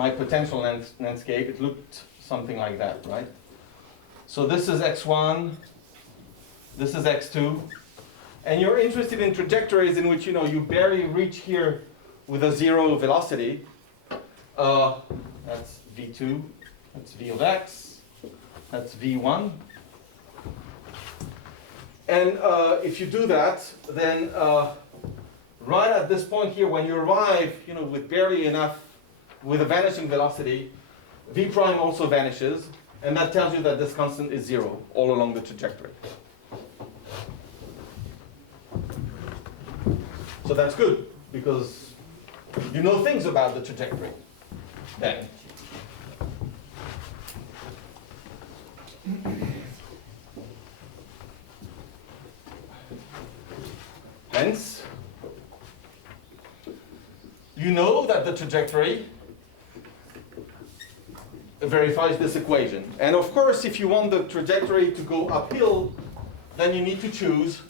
my potential landscape, it looked something like that, right? So this is x1, this is x2, and you're interested in trajectories in which you barely reach here with a zero velocity. That's v2, that's v of x, that's v1. And if you do that, then right at this point here, when you arrive, with barely enough, with a vanishing velocity, v prime also vanishes, and that tells you that this constant is zero all along the trajectory. So that's good, because you know things about the trajectory then. Hence, you know that the trajectory verifies this equation. And of course, if you want the trajectory to go uphill, then you need to choose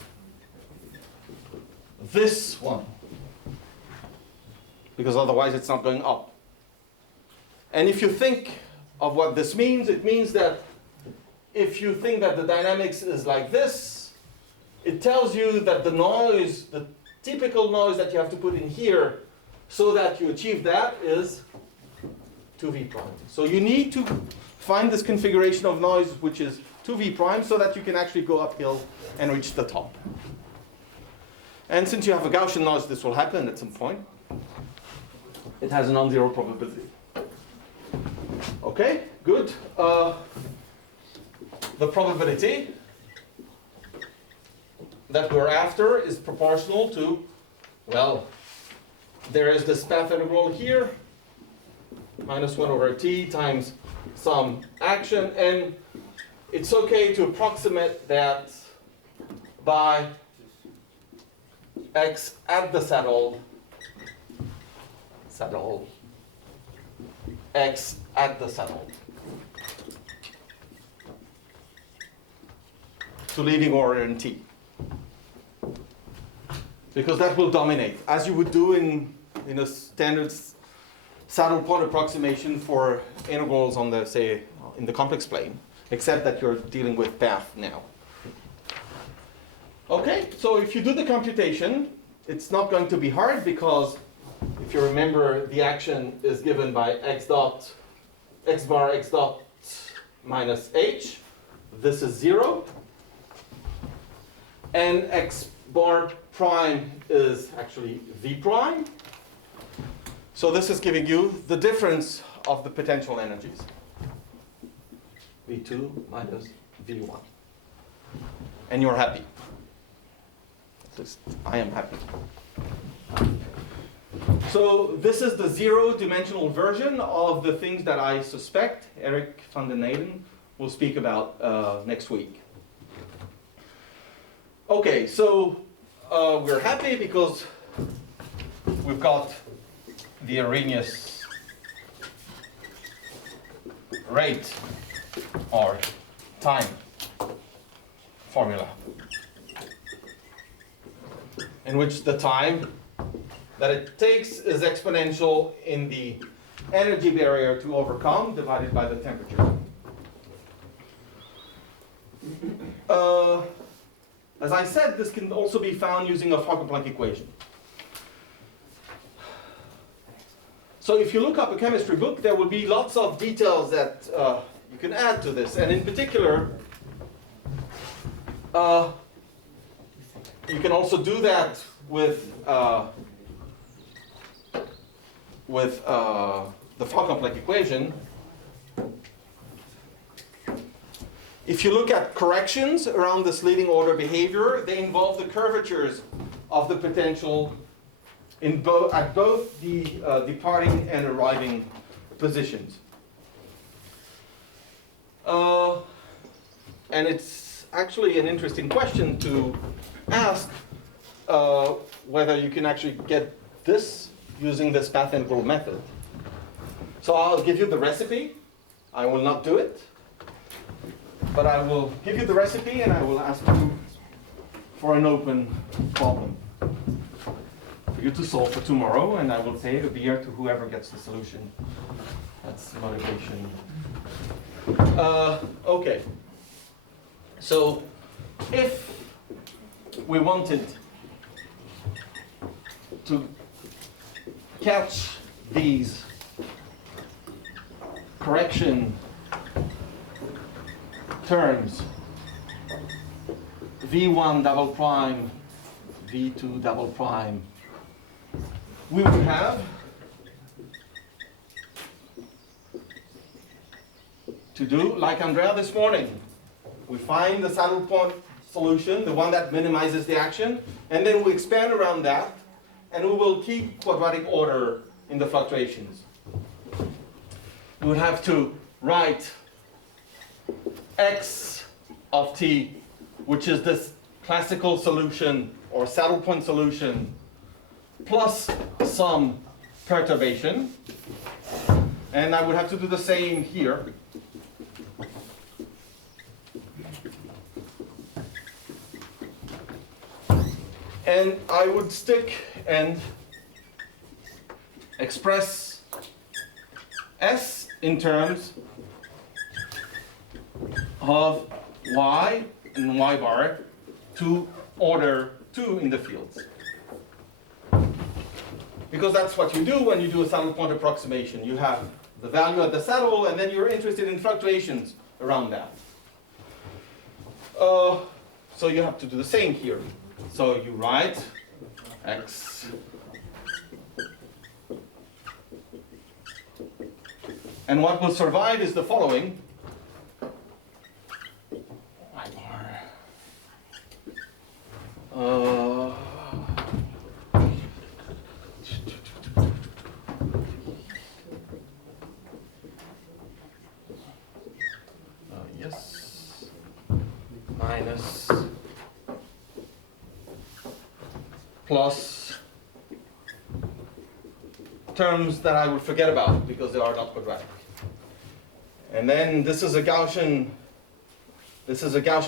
this one, because otherwise it's not going up. And if you think of what this means, it means that if you think that the dynamics is like this, it tells you that the noise, the typical noise that you have to put in here so that you achieve that is 2v prime. So you need to find this configuration of noise which is 2v prime so that you can actually go uphill and reach the top. And since you have a Gaussian noise, this will happen at some point. It has a non-zero probability. Okay, good. The probability that we're after is proportional to, well, there is this path integral here, minus 1 over t times some action, and it's okay to approximate that by x at the saddle, x at the saddle, to leading order in t. Because that will dominate, as you would do in a standard saddle point approximation for integrals on the, say, in the complex plane, except that you're dealing with path now. Okay, so if you do the computation, it's not going to be hard, because if you remember, the action is given by x bar x dot minus h. This is 0. And x bar prime is actually v prime. So this is giving you the difference of the potential energies. v2 minus v1. And you're happy. At least I am happy. So this is the zero-dimensional version of the things that I suspect Eric van den Eyden will speak about next week. Okay, so we're happy because we've got the Arrhenius rate or time formula, in which the time that it takes is exponential in the energy barrier to overcome divided by the temperature. As I said, this can also be found using a Fokker-Planck equation. So if you look up a chemistry book, there will be lots of details that you can add to this. And in particular, you can also do that with the Fokker-Planck equation. If you look at corrections around this leading order behavior, they involve the curvatures of the potential in at both the departing and arriving positions. And it's actually an interesting question to ask whether you can actually get this using this path integral method. So I'll give you the recipe. I will not do it. But I will give you the recipe and I will ask you for an open problem for you to solve for tomorrow, and I will say a beer to whoever gets the solution That's motivation. Okay. So if we wanted to catch these correction terms, V1 double prime, V2 double prime, we would have to do like Andrea this morning. We find the saddle point solution, the one that minimizes the action, and then we expand around that, and we will keep quadratic order in the fluctuations. We would have to write x of t, which is this classical solution or saddle point solution, plus some perturbation. And I would have to do the same here. And I would stick and express S in terms of y and y bar to order 2 in the fields. Because that's what you do when you do a saddle point approximation. You have the value at the saddle, and then you're interested in fluctuations around that. So you have to do the same here. So you write x and what will survive is the following. Yes, minus plus terms that I will forget about because they are not quadratic. And then this is a Gaussian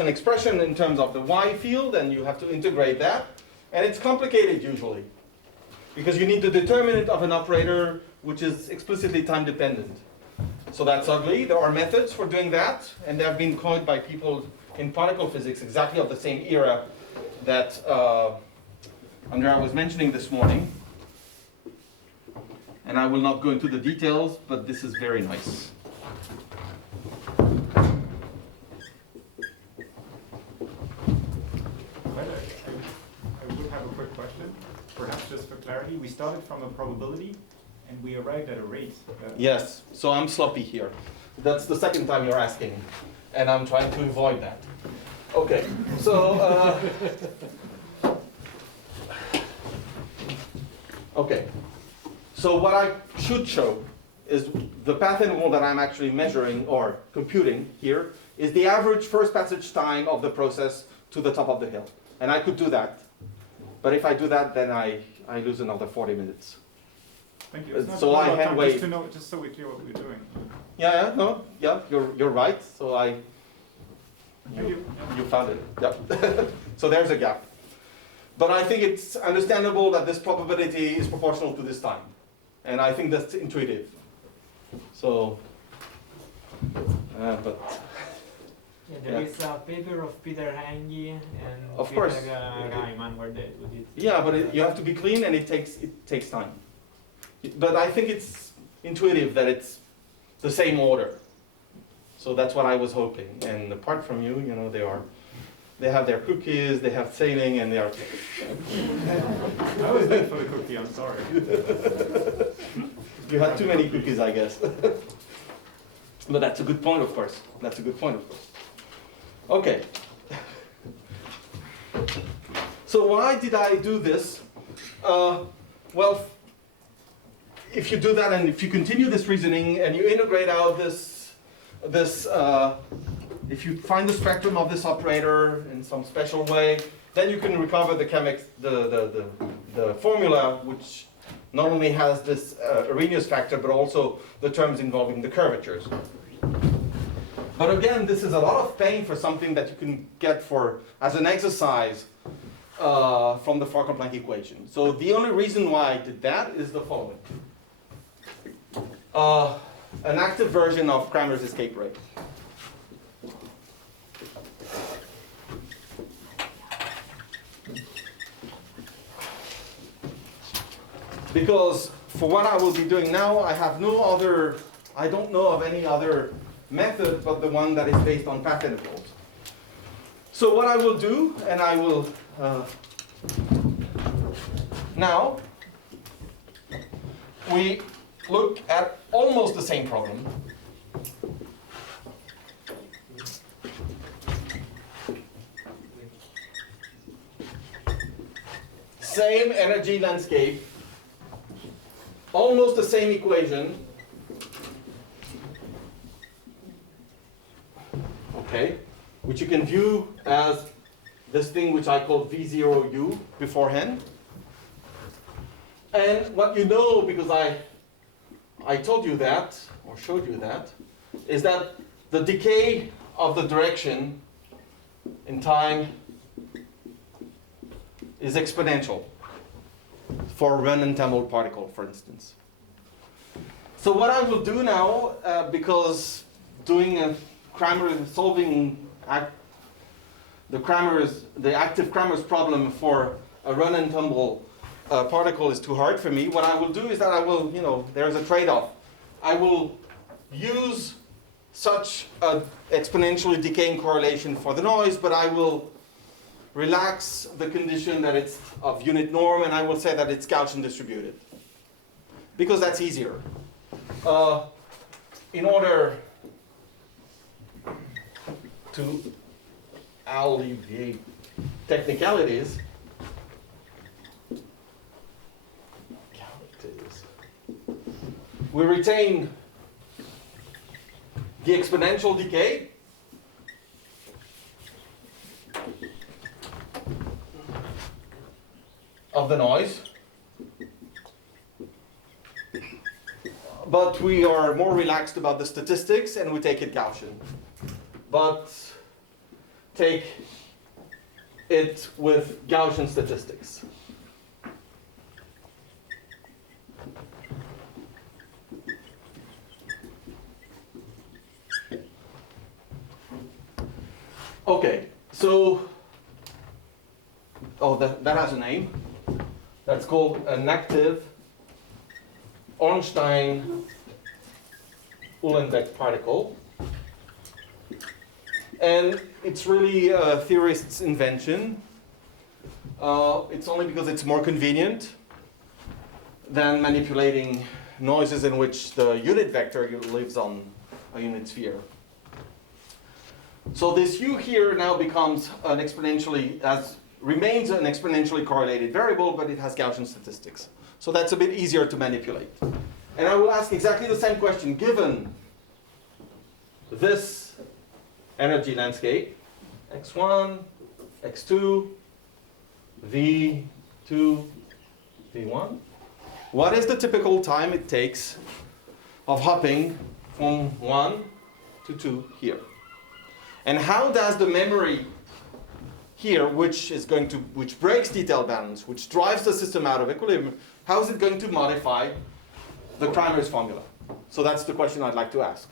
expression in terms of the y field, and you have to integrate that. And it's complicated usually because you need the determinant of an operator which is explicitly time dependent. So that's ugly. There are methods for doing that, and they have been coined by people in particle physics exactly of the same era that Andrea was mentioning this morning. And I will not go into the details, but this is very nice. I would have a quick question, perhaps just for clarity. We started from a probability, and we arrived at a rate. Yes, so I'm sloppy here. That's the second time you're asking, and I'm trying to avoid that. Okay, so okay, so what I should show is the path interval that I'm actually measuring or computing here is the average first passage time of the process to the top of the hill. And I could do that, but if I do that, then I lose another 40 minutes. Thank you. It's not So I about hand time, wave. just to know, just so we're clear what we're doing. You're right. So Thank you. you found it. Yep. So there's a gap. But I think it's understandable that this probability is proportional to this time. And I think that's intuitive. So, but Yeah, there is a paper of Peter Hange and Of Peter course. Gaiman where they do it. yeah, but you have to be clean, and it takes time. But I think it's intuitive that it's the same order. So that's what I was hoping. And apart from you, they have their cookies, they have sailing, and they are. I was late for the cookie, I'm sorry. You had too many cookies, I guess. But that's a good point, of course. That's a good point, of course. Okay. So why did I do this? Well, if you do that and if you continue this reasoning and you integrate out this, if you find the spectrum of this operator in some special way, then you can recover the formula, which not only has this Arrhenius factor, but also the terms involving the curvatures. But again, this is a lot of pain for something that you can get as an exercise from the Fokker-Planck equation. So the only reason why I did that is the following. an active version of Cramer's escape rate. Because for what I will be doing now, I have no other, I don't know of any other method but the one that is based on path intervals. So what I will do, and I will now, we look at almost the same problem. Same energy landscape, almost the same equation. Okay, which you can view as this thing which I called V0U beforehand. And what you know, because I told you that, or showed you that, is that the decay of the direction in time is exponential for a run-entangled particle, for instance. So what I will do now, because doing a solving the active Cramer's problem for a run-and-tumble particle is too hard for me, what I will do is that I will, there's a trade-off. I will use such an exponentially decaying correlation for the noise, but I will relax the condition that it's of unit norm, and I will say that it's Gaussian distributed, because that's easier. In order to alleviate technicalities, we retain the exponential decay of the noise, but we are more relaxed about the statistics and we take it Gaussian. But take it with Gaussian statistics. Okay, so, that has a name. That's called an active Ornstein-Uhlenbeck particle. And it's really a theorist's invention. It's only because it's more convenient than manipulating noises in which the unit vector lives on a unit sphere. So this U here now becomes an remains an exponentially correlated variable, but it has Gaussian statistics. So that's a bit easier to manipulate. And I will ask exactly the same question, given this energy landscape, x1, x2, v2, v1. What is the typical time it takes of hopping from 1 to 2 here? And how does the memory here, which breaks detail balance, which drives the system out of equilibrium, how is it going to modify the Cramer's formula? So that's the question I'd like to ask.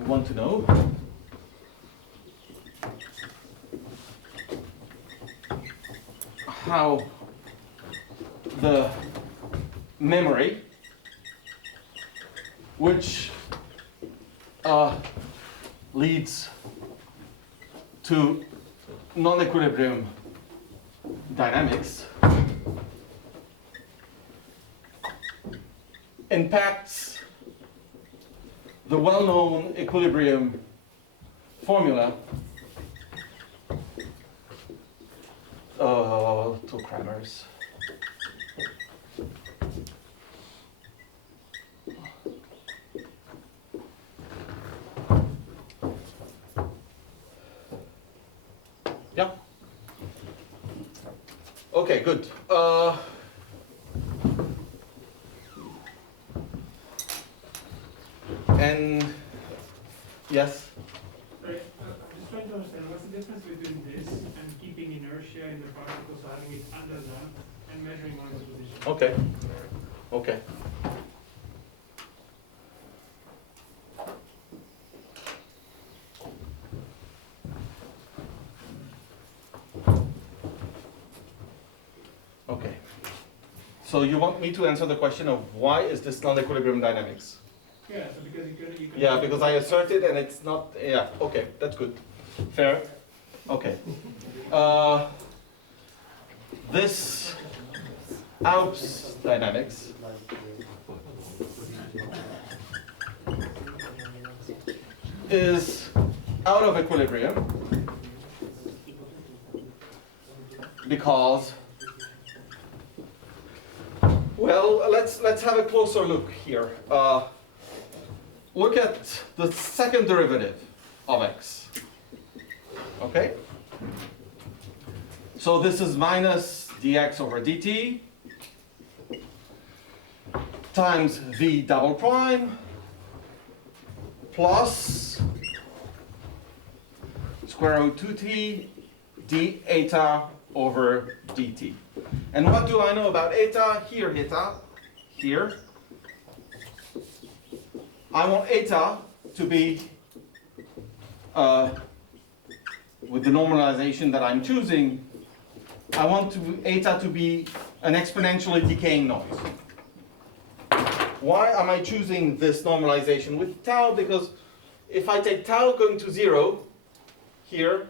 We want to know how the memory, which leads to non-equilibrium dynamics, impacts the well-known equilibrium formula to Cramer's. Yeah. Okay, good. And yes. Sorry, I'm just trying to understand what's the under them and measuring noise position. Okay. Okay. Okay. So you want me to answer the question of why is this non-equilibrium dynamics? Yeah, so because you can Yeah, because I asserted and it's not, yeah, okay, that's good. Fair. Okay. This Alps dynamics is out of equilibrium because, well, let's have a closer look here. Look at the second derivative of x. Okay? So this is minus dx over dt times v double prime plus square root 2t d eta over dt. And what do I know about eta? Here. I want eta to be, with the normalization that I'm choosing, I want eta to be an exponentially decaying noise. Why am I choosing this normalization with tau? Because if I take tau going to 0 here,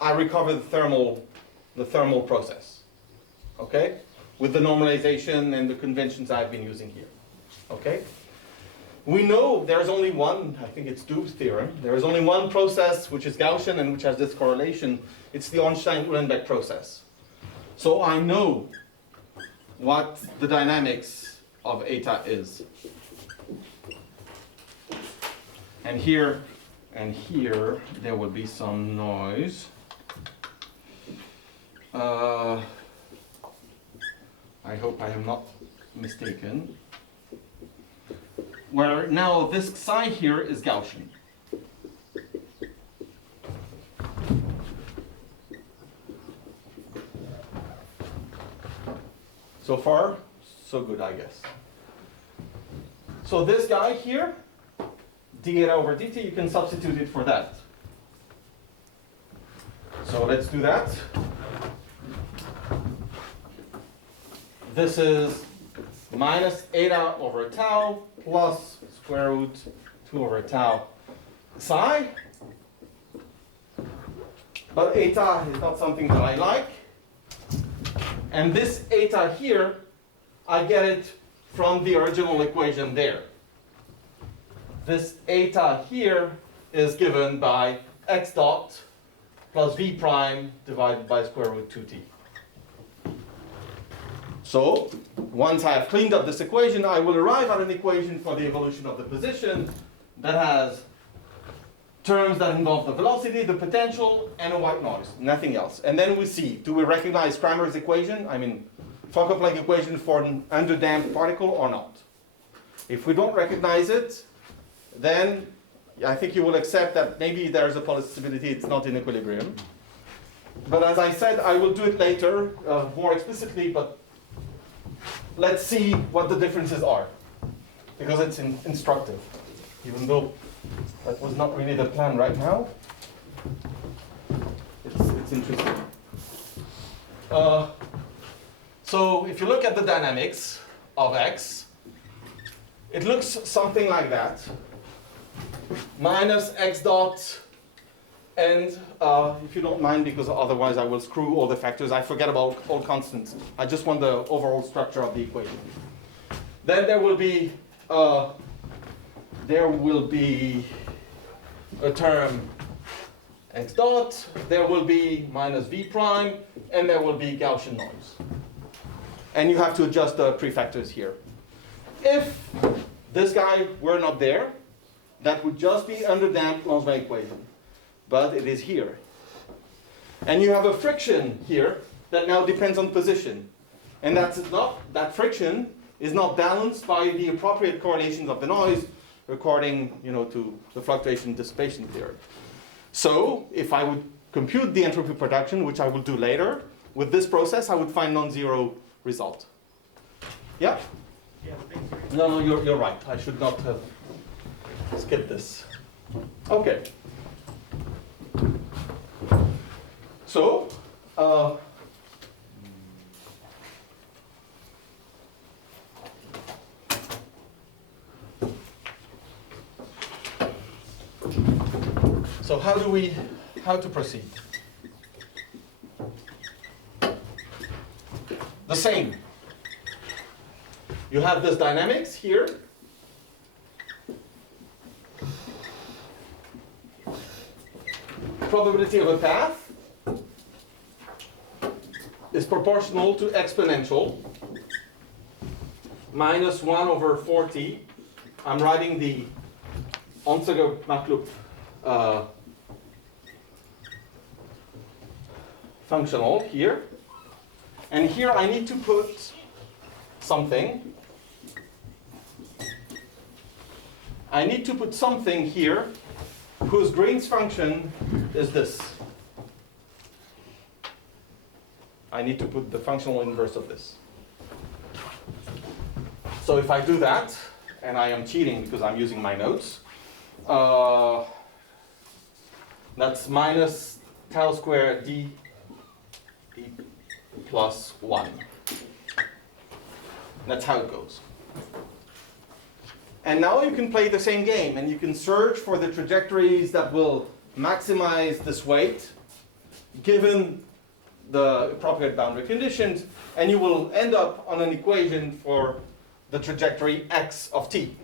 I recover the thermal process. Okay? With the normalization and the conventions I've been using here. Okay? We know there's only one, I think it's Dub's theorem, there is only one process which is Gaussian and which has this correlation. It's the Ornstein-Uhlenbeck process. So I know what the dynamics of eta is. And here and here there will be some noise. I hope I am not mistaken. Where now this psi here is Gaussian. So far, so good, I guess. So this guy here, d eta over dt, you can substitute it for that. So let's do that. This is minus eta over tau plus square root 2 over tau psi. But eta is not something that I like. And this eta here, I get it from the original equation there. This eta here is given by x dot plus v prime divided by square root 2t. So, once I have cleaned up this equation, I will arrive at an equation for the evolution of the position that has terms that involve the velocity, the potential, and a white noise, nothing else. And then we see, do we recognize Cramer's equation, I mean, Fokker-Planck equation for an underdamped particle or not? If we don't recognize it, then I think you will accept that maybe there's a possibility it's not in equilibrium. But as I said, I will do it later, more explicitly, but let's see what the differences are, because it's instructive, even though that was not really the plan right now. It's interesting. So if you look at the dynamics of x, it looks something like that. Minus x dot, and if you don't mind, because otherwise I will screw all the factors, I forget about all constants. I just want the overall structure of the equation. Then there will be a term x dot, there will be minus v prime, and there will be Gaussian noise. And you have to adjust the prefactors here. If this guy were not there, that would just be underdamped Boltzmann equation. But it is here. And you have a friction here that now depends on position. And that friction is not balanced by the appropriate correlations of the noise according to the fluctuation dissipation theory. So if I would compute the entropy production, which I will do later, with this process, I would find non-zero result. Yeah? Yeah, thanks. No, you're right. I should not have skipped this. Okay. So, how to proceed? The same. You have this dynamics here. Probability of a path is proportional to exponential minus 1 over 4t. I'm writing the Onsager-Maklub functional here. And here I need to put something. I need to put something here whose Green's function is this. I need to put the functional inverse of this. So if I do that, and I am cheating because I'm using my notes, that's minus tau squared d plus 1. That's how it goes. And now you can play the same game, and you can search for the trajectories that will maximize this weight, given the appropriate boundary conditions, and you will end up on an equation for the trajectory x of t.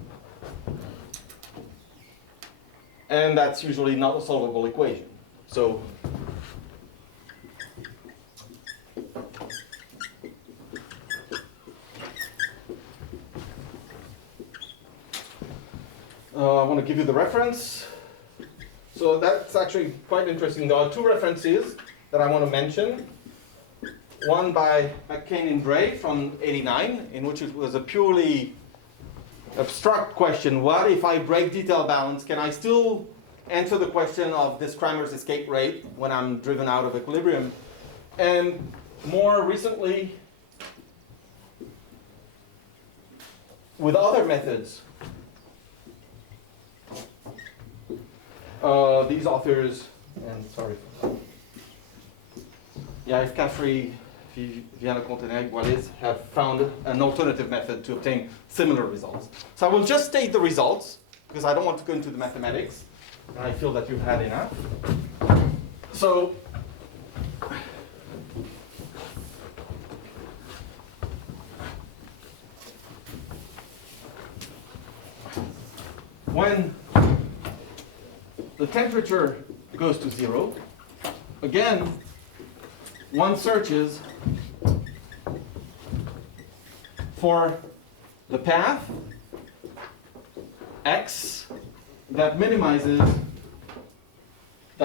And that's usually not a solvable equation. So I want to give you the reference. So that's actually quite interesting. There are two references that I want to mention. One by McCain and Bray from '89, in which it was a purely abstract question. What if I break detail balance? Can I still answer the question of this Cramer's escape rate when I'm driven out of equilibrium? And more recently, with other methods, these authors, and sorry for that. Yves Caffrey, Viviana Contenay, Wallis, have found an alternative method to obtain similar results. So I will just state the results, because I don't want to go into the mathematics, and I feel that you've had enough. So, when the temperature goes to 0, again, one searches for the path x that maximizes the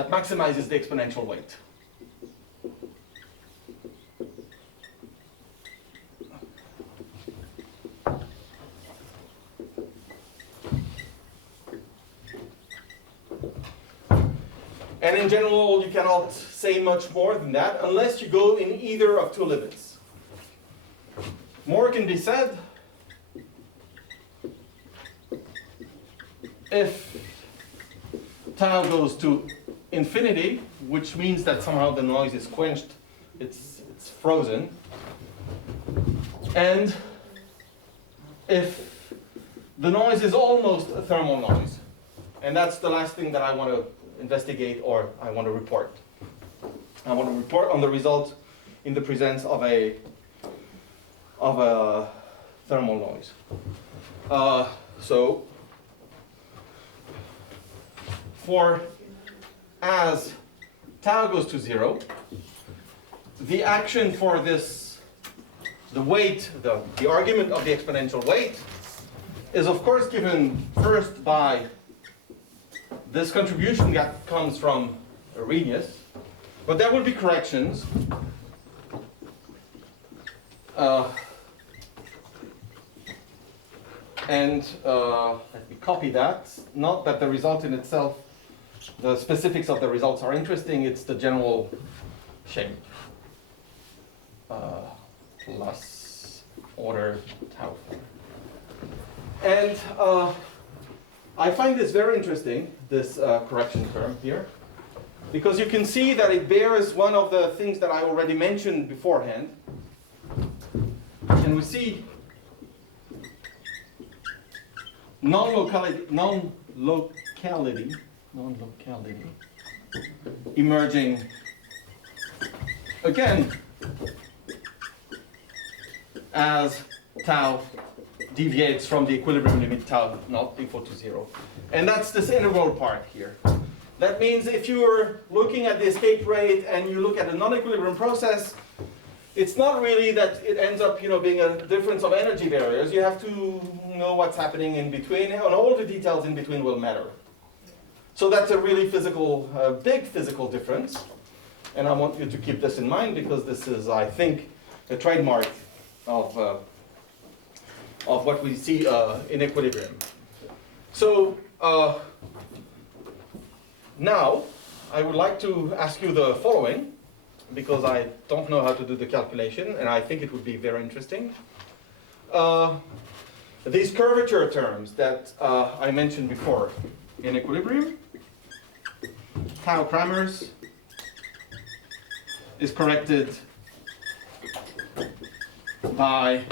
exponential weight. And in general, you cannot say much more than that unless you go in either of two limits. More can be said if tau goes to infinity, which means that somehow the noise is quenched, it's frozen. And if the noise is almost a thermal noise. And that's the last thing that I want to investigate or I want to report. I want to report on the result in the presence of a thermal noise. So for as tau goes to 0, the action for this, the weight, the argument of the exponential weight is of course given first by this contribution that comes from Arrhenius, but there will be corrections. Let me copy that. Not that the result in itself, the specifics of the results are interesting, it's the general shape. plus order tau 4. And I find this very interesting, this correction term here, because you can see that it bears one of the things that I already mentioned beforehand. And we see non-locality emerging again as tau deviates from the equilibrium limit tau not equal to 0. And that's this integral part here. That means if you're looking at the escape rate and you look at a non-equilibrium process, it's not really that it ends up, being a difference of energy barriers. You have to know what's happening in between, and all the details in between will matter. So that's a really big physical difference. And I want you to keep this in mind because this is, I think, a trademark of what we see in equilibrium. So now I would like to ask you the following, because I don't know how to do the calculation, and I think it would be very interesting. These curvature terms that I mentioned before in equilibrium, tau Kramers is corrected by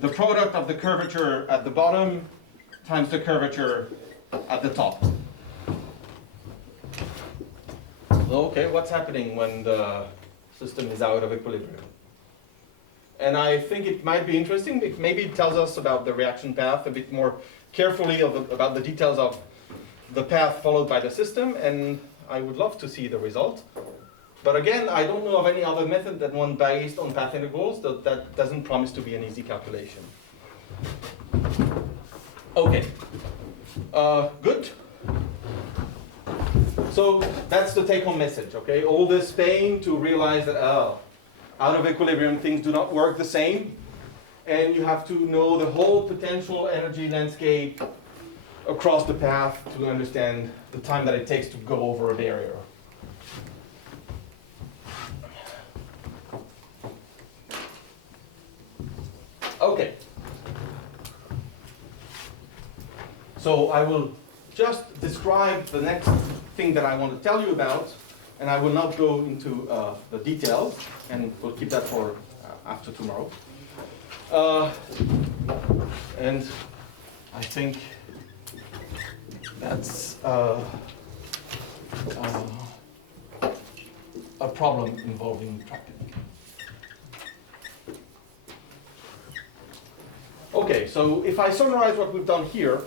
the product of the curvature at the bottom times the curvature at the top. Okay, what's happening when the system is out of equilibrium? And I think it might be interesting. Maybe it tells us about the reaction path a bit more carefully about the details of the path followed by the system, and I would love to see the result. But again, I don't know of any other method than one based on path integrals that doesn't promise to be an easy calculation. Okay, good. So that's the take-home message, okay? All this pain to realize that, out of equilibrium things do not work the same, and you have to know the whole potential energy landscape across the path to understand the time that it takes to go over a barrier. Okay. So I will just describe the next thing that I want to tell you about, and I will not go into the details, and we'll keep that for after tomorrow. And I think that's a problem involving tracking. Okay, so if I summarize what we've done here,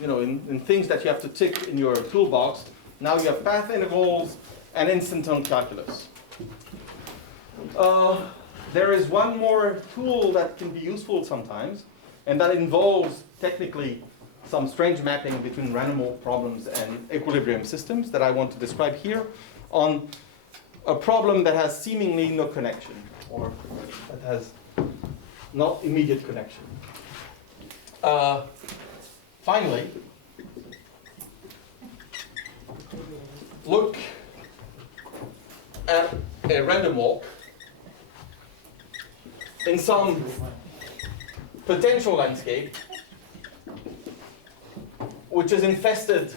in things that you have to tick in your toolbox, now you have path integrals and instanton calculus. There is one more tool that can be useful sometimes, and that involves technically some strange mapping between random walk problems and equilibrium systems that I want to describe here on a problem that has seemingly no connection, or that has not immediate connection. Finally, look at a random walk in some potential landscape which is infested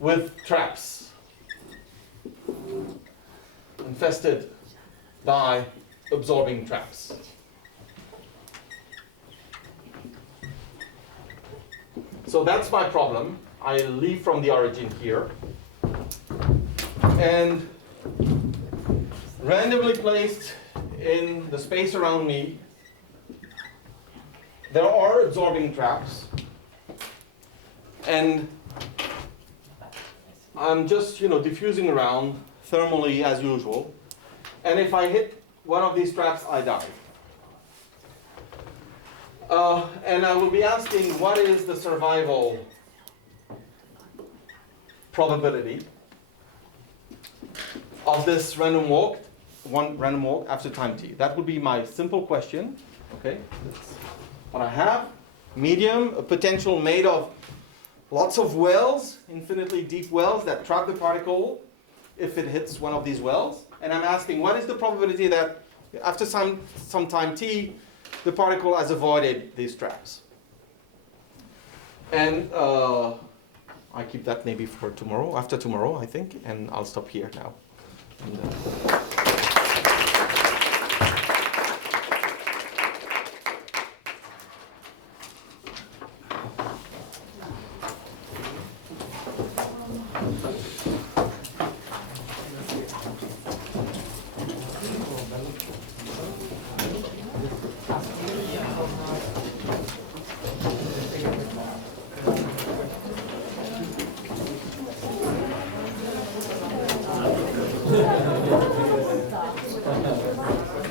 with traps, infested by absorbing traps. So that's my problem. I leave from the origin here, and randomly placed in the space around me, there are absorbing traps, and I'm just diffusing around thermally as usual, and if I hit one of these traps, I die. And I will be asking, what is the survival probability of this random walk after time t? That would be my simple question. Okay, that's what I have. Medium, a potential made of lots of wells, infinitely deep wells that trap the particle if it hits one of these wells. And I'm asking, what is the probability that after some time t, the particle has avoided these traps? And I keep that maybe for tomorrow, after tomorrow, I think, and I'll stop here now. And,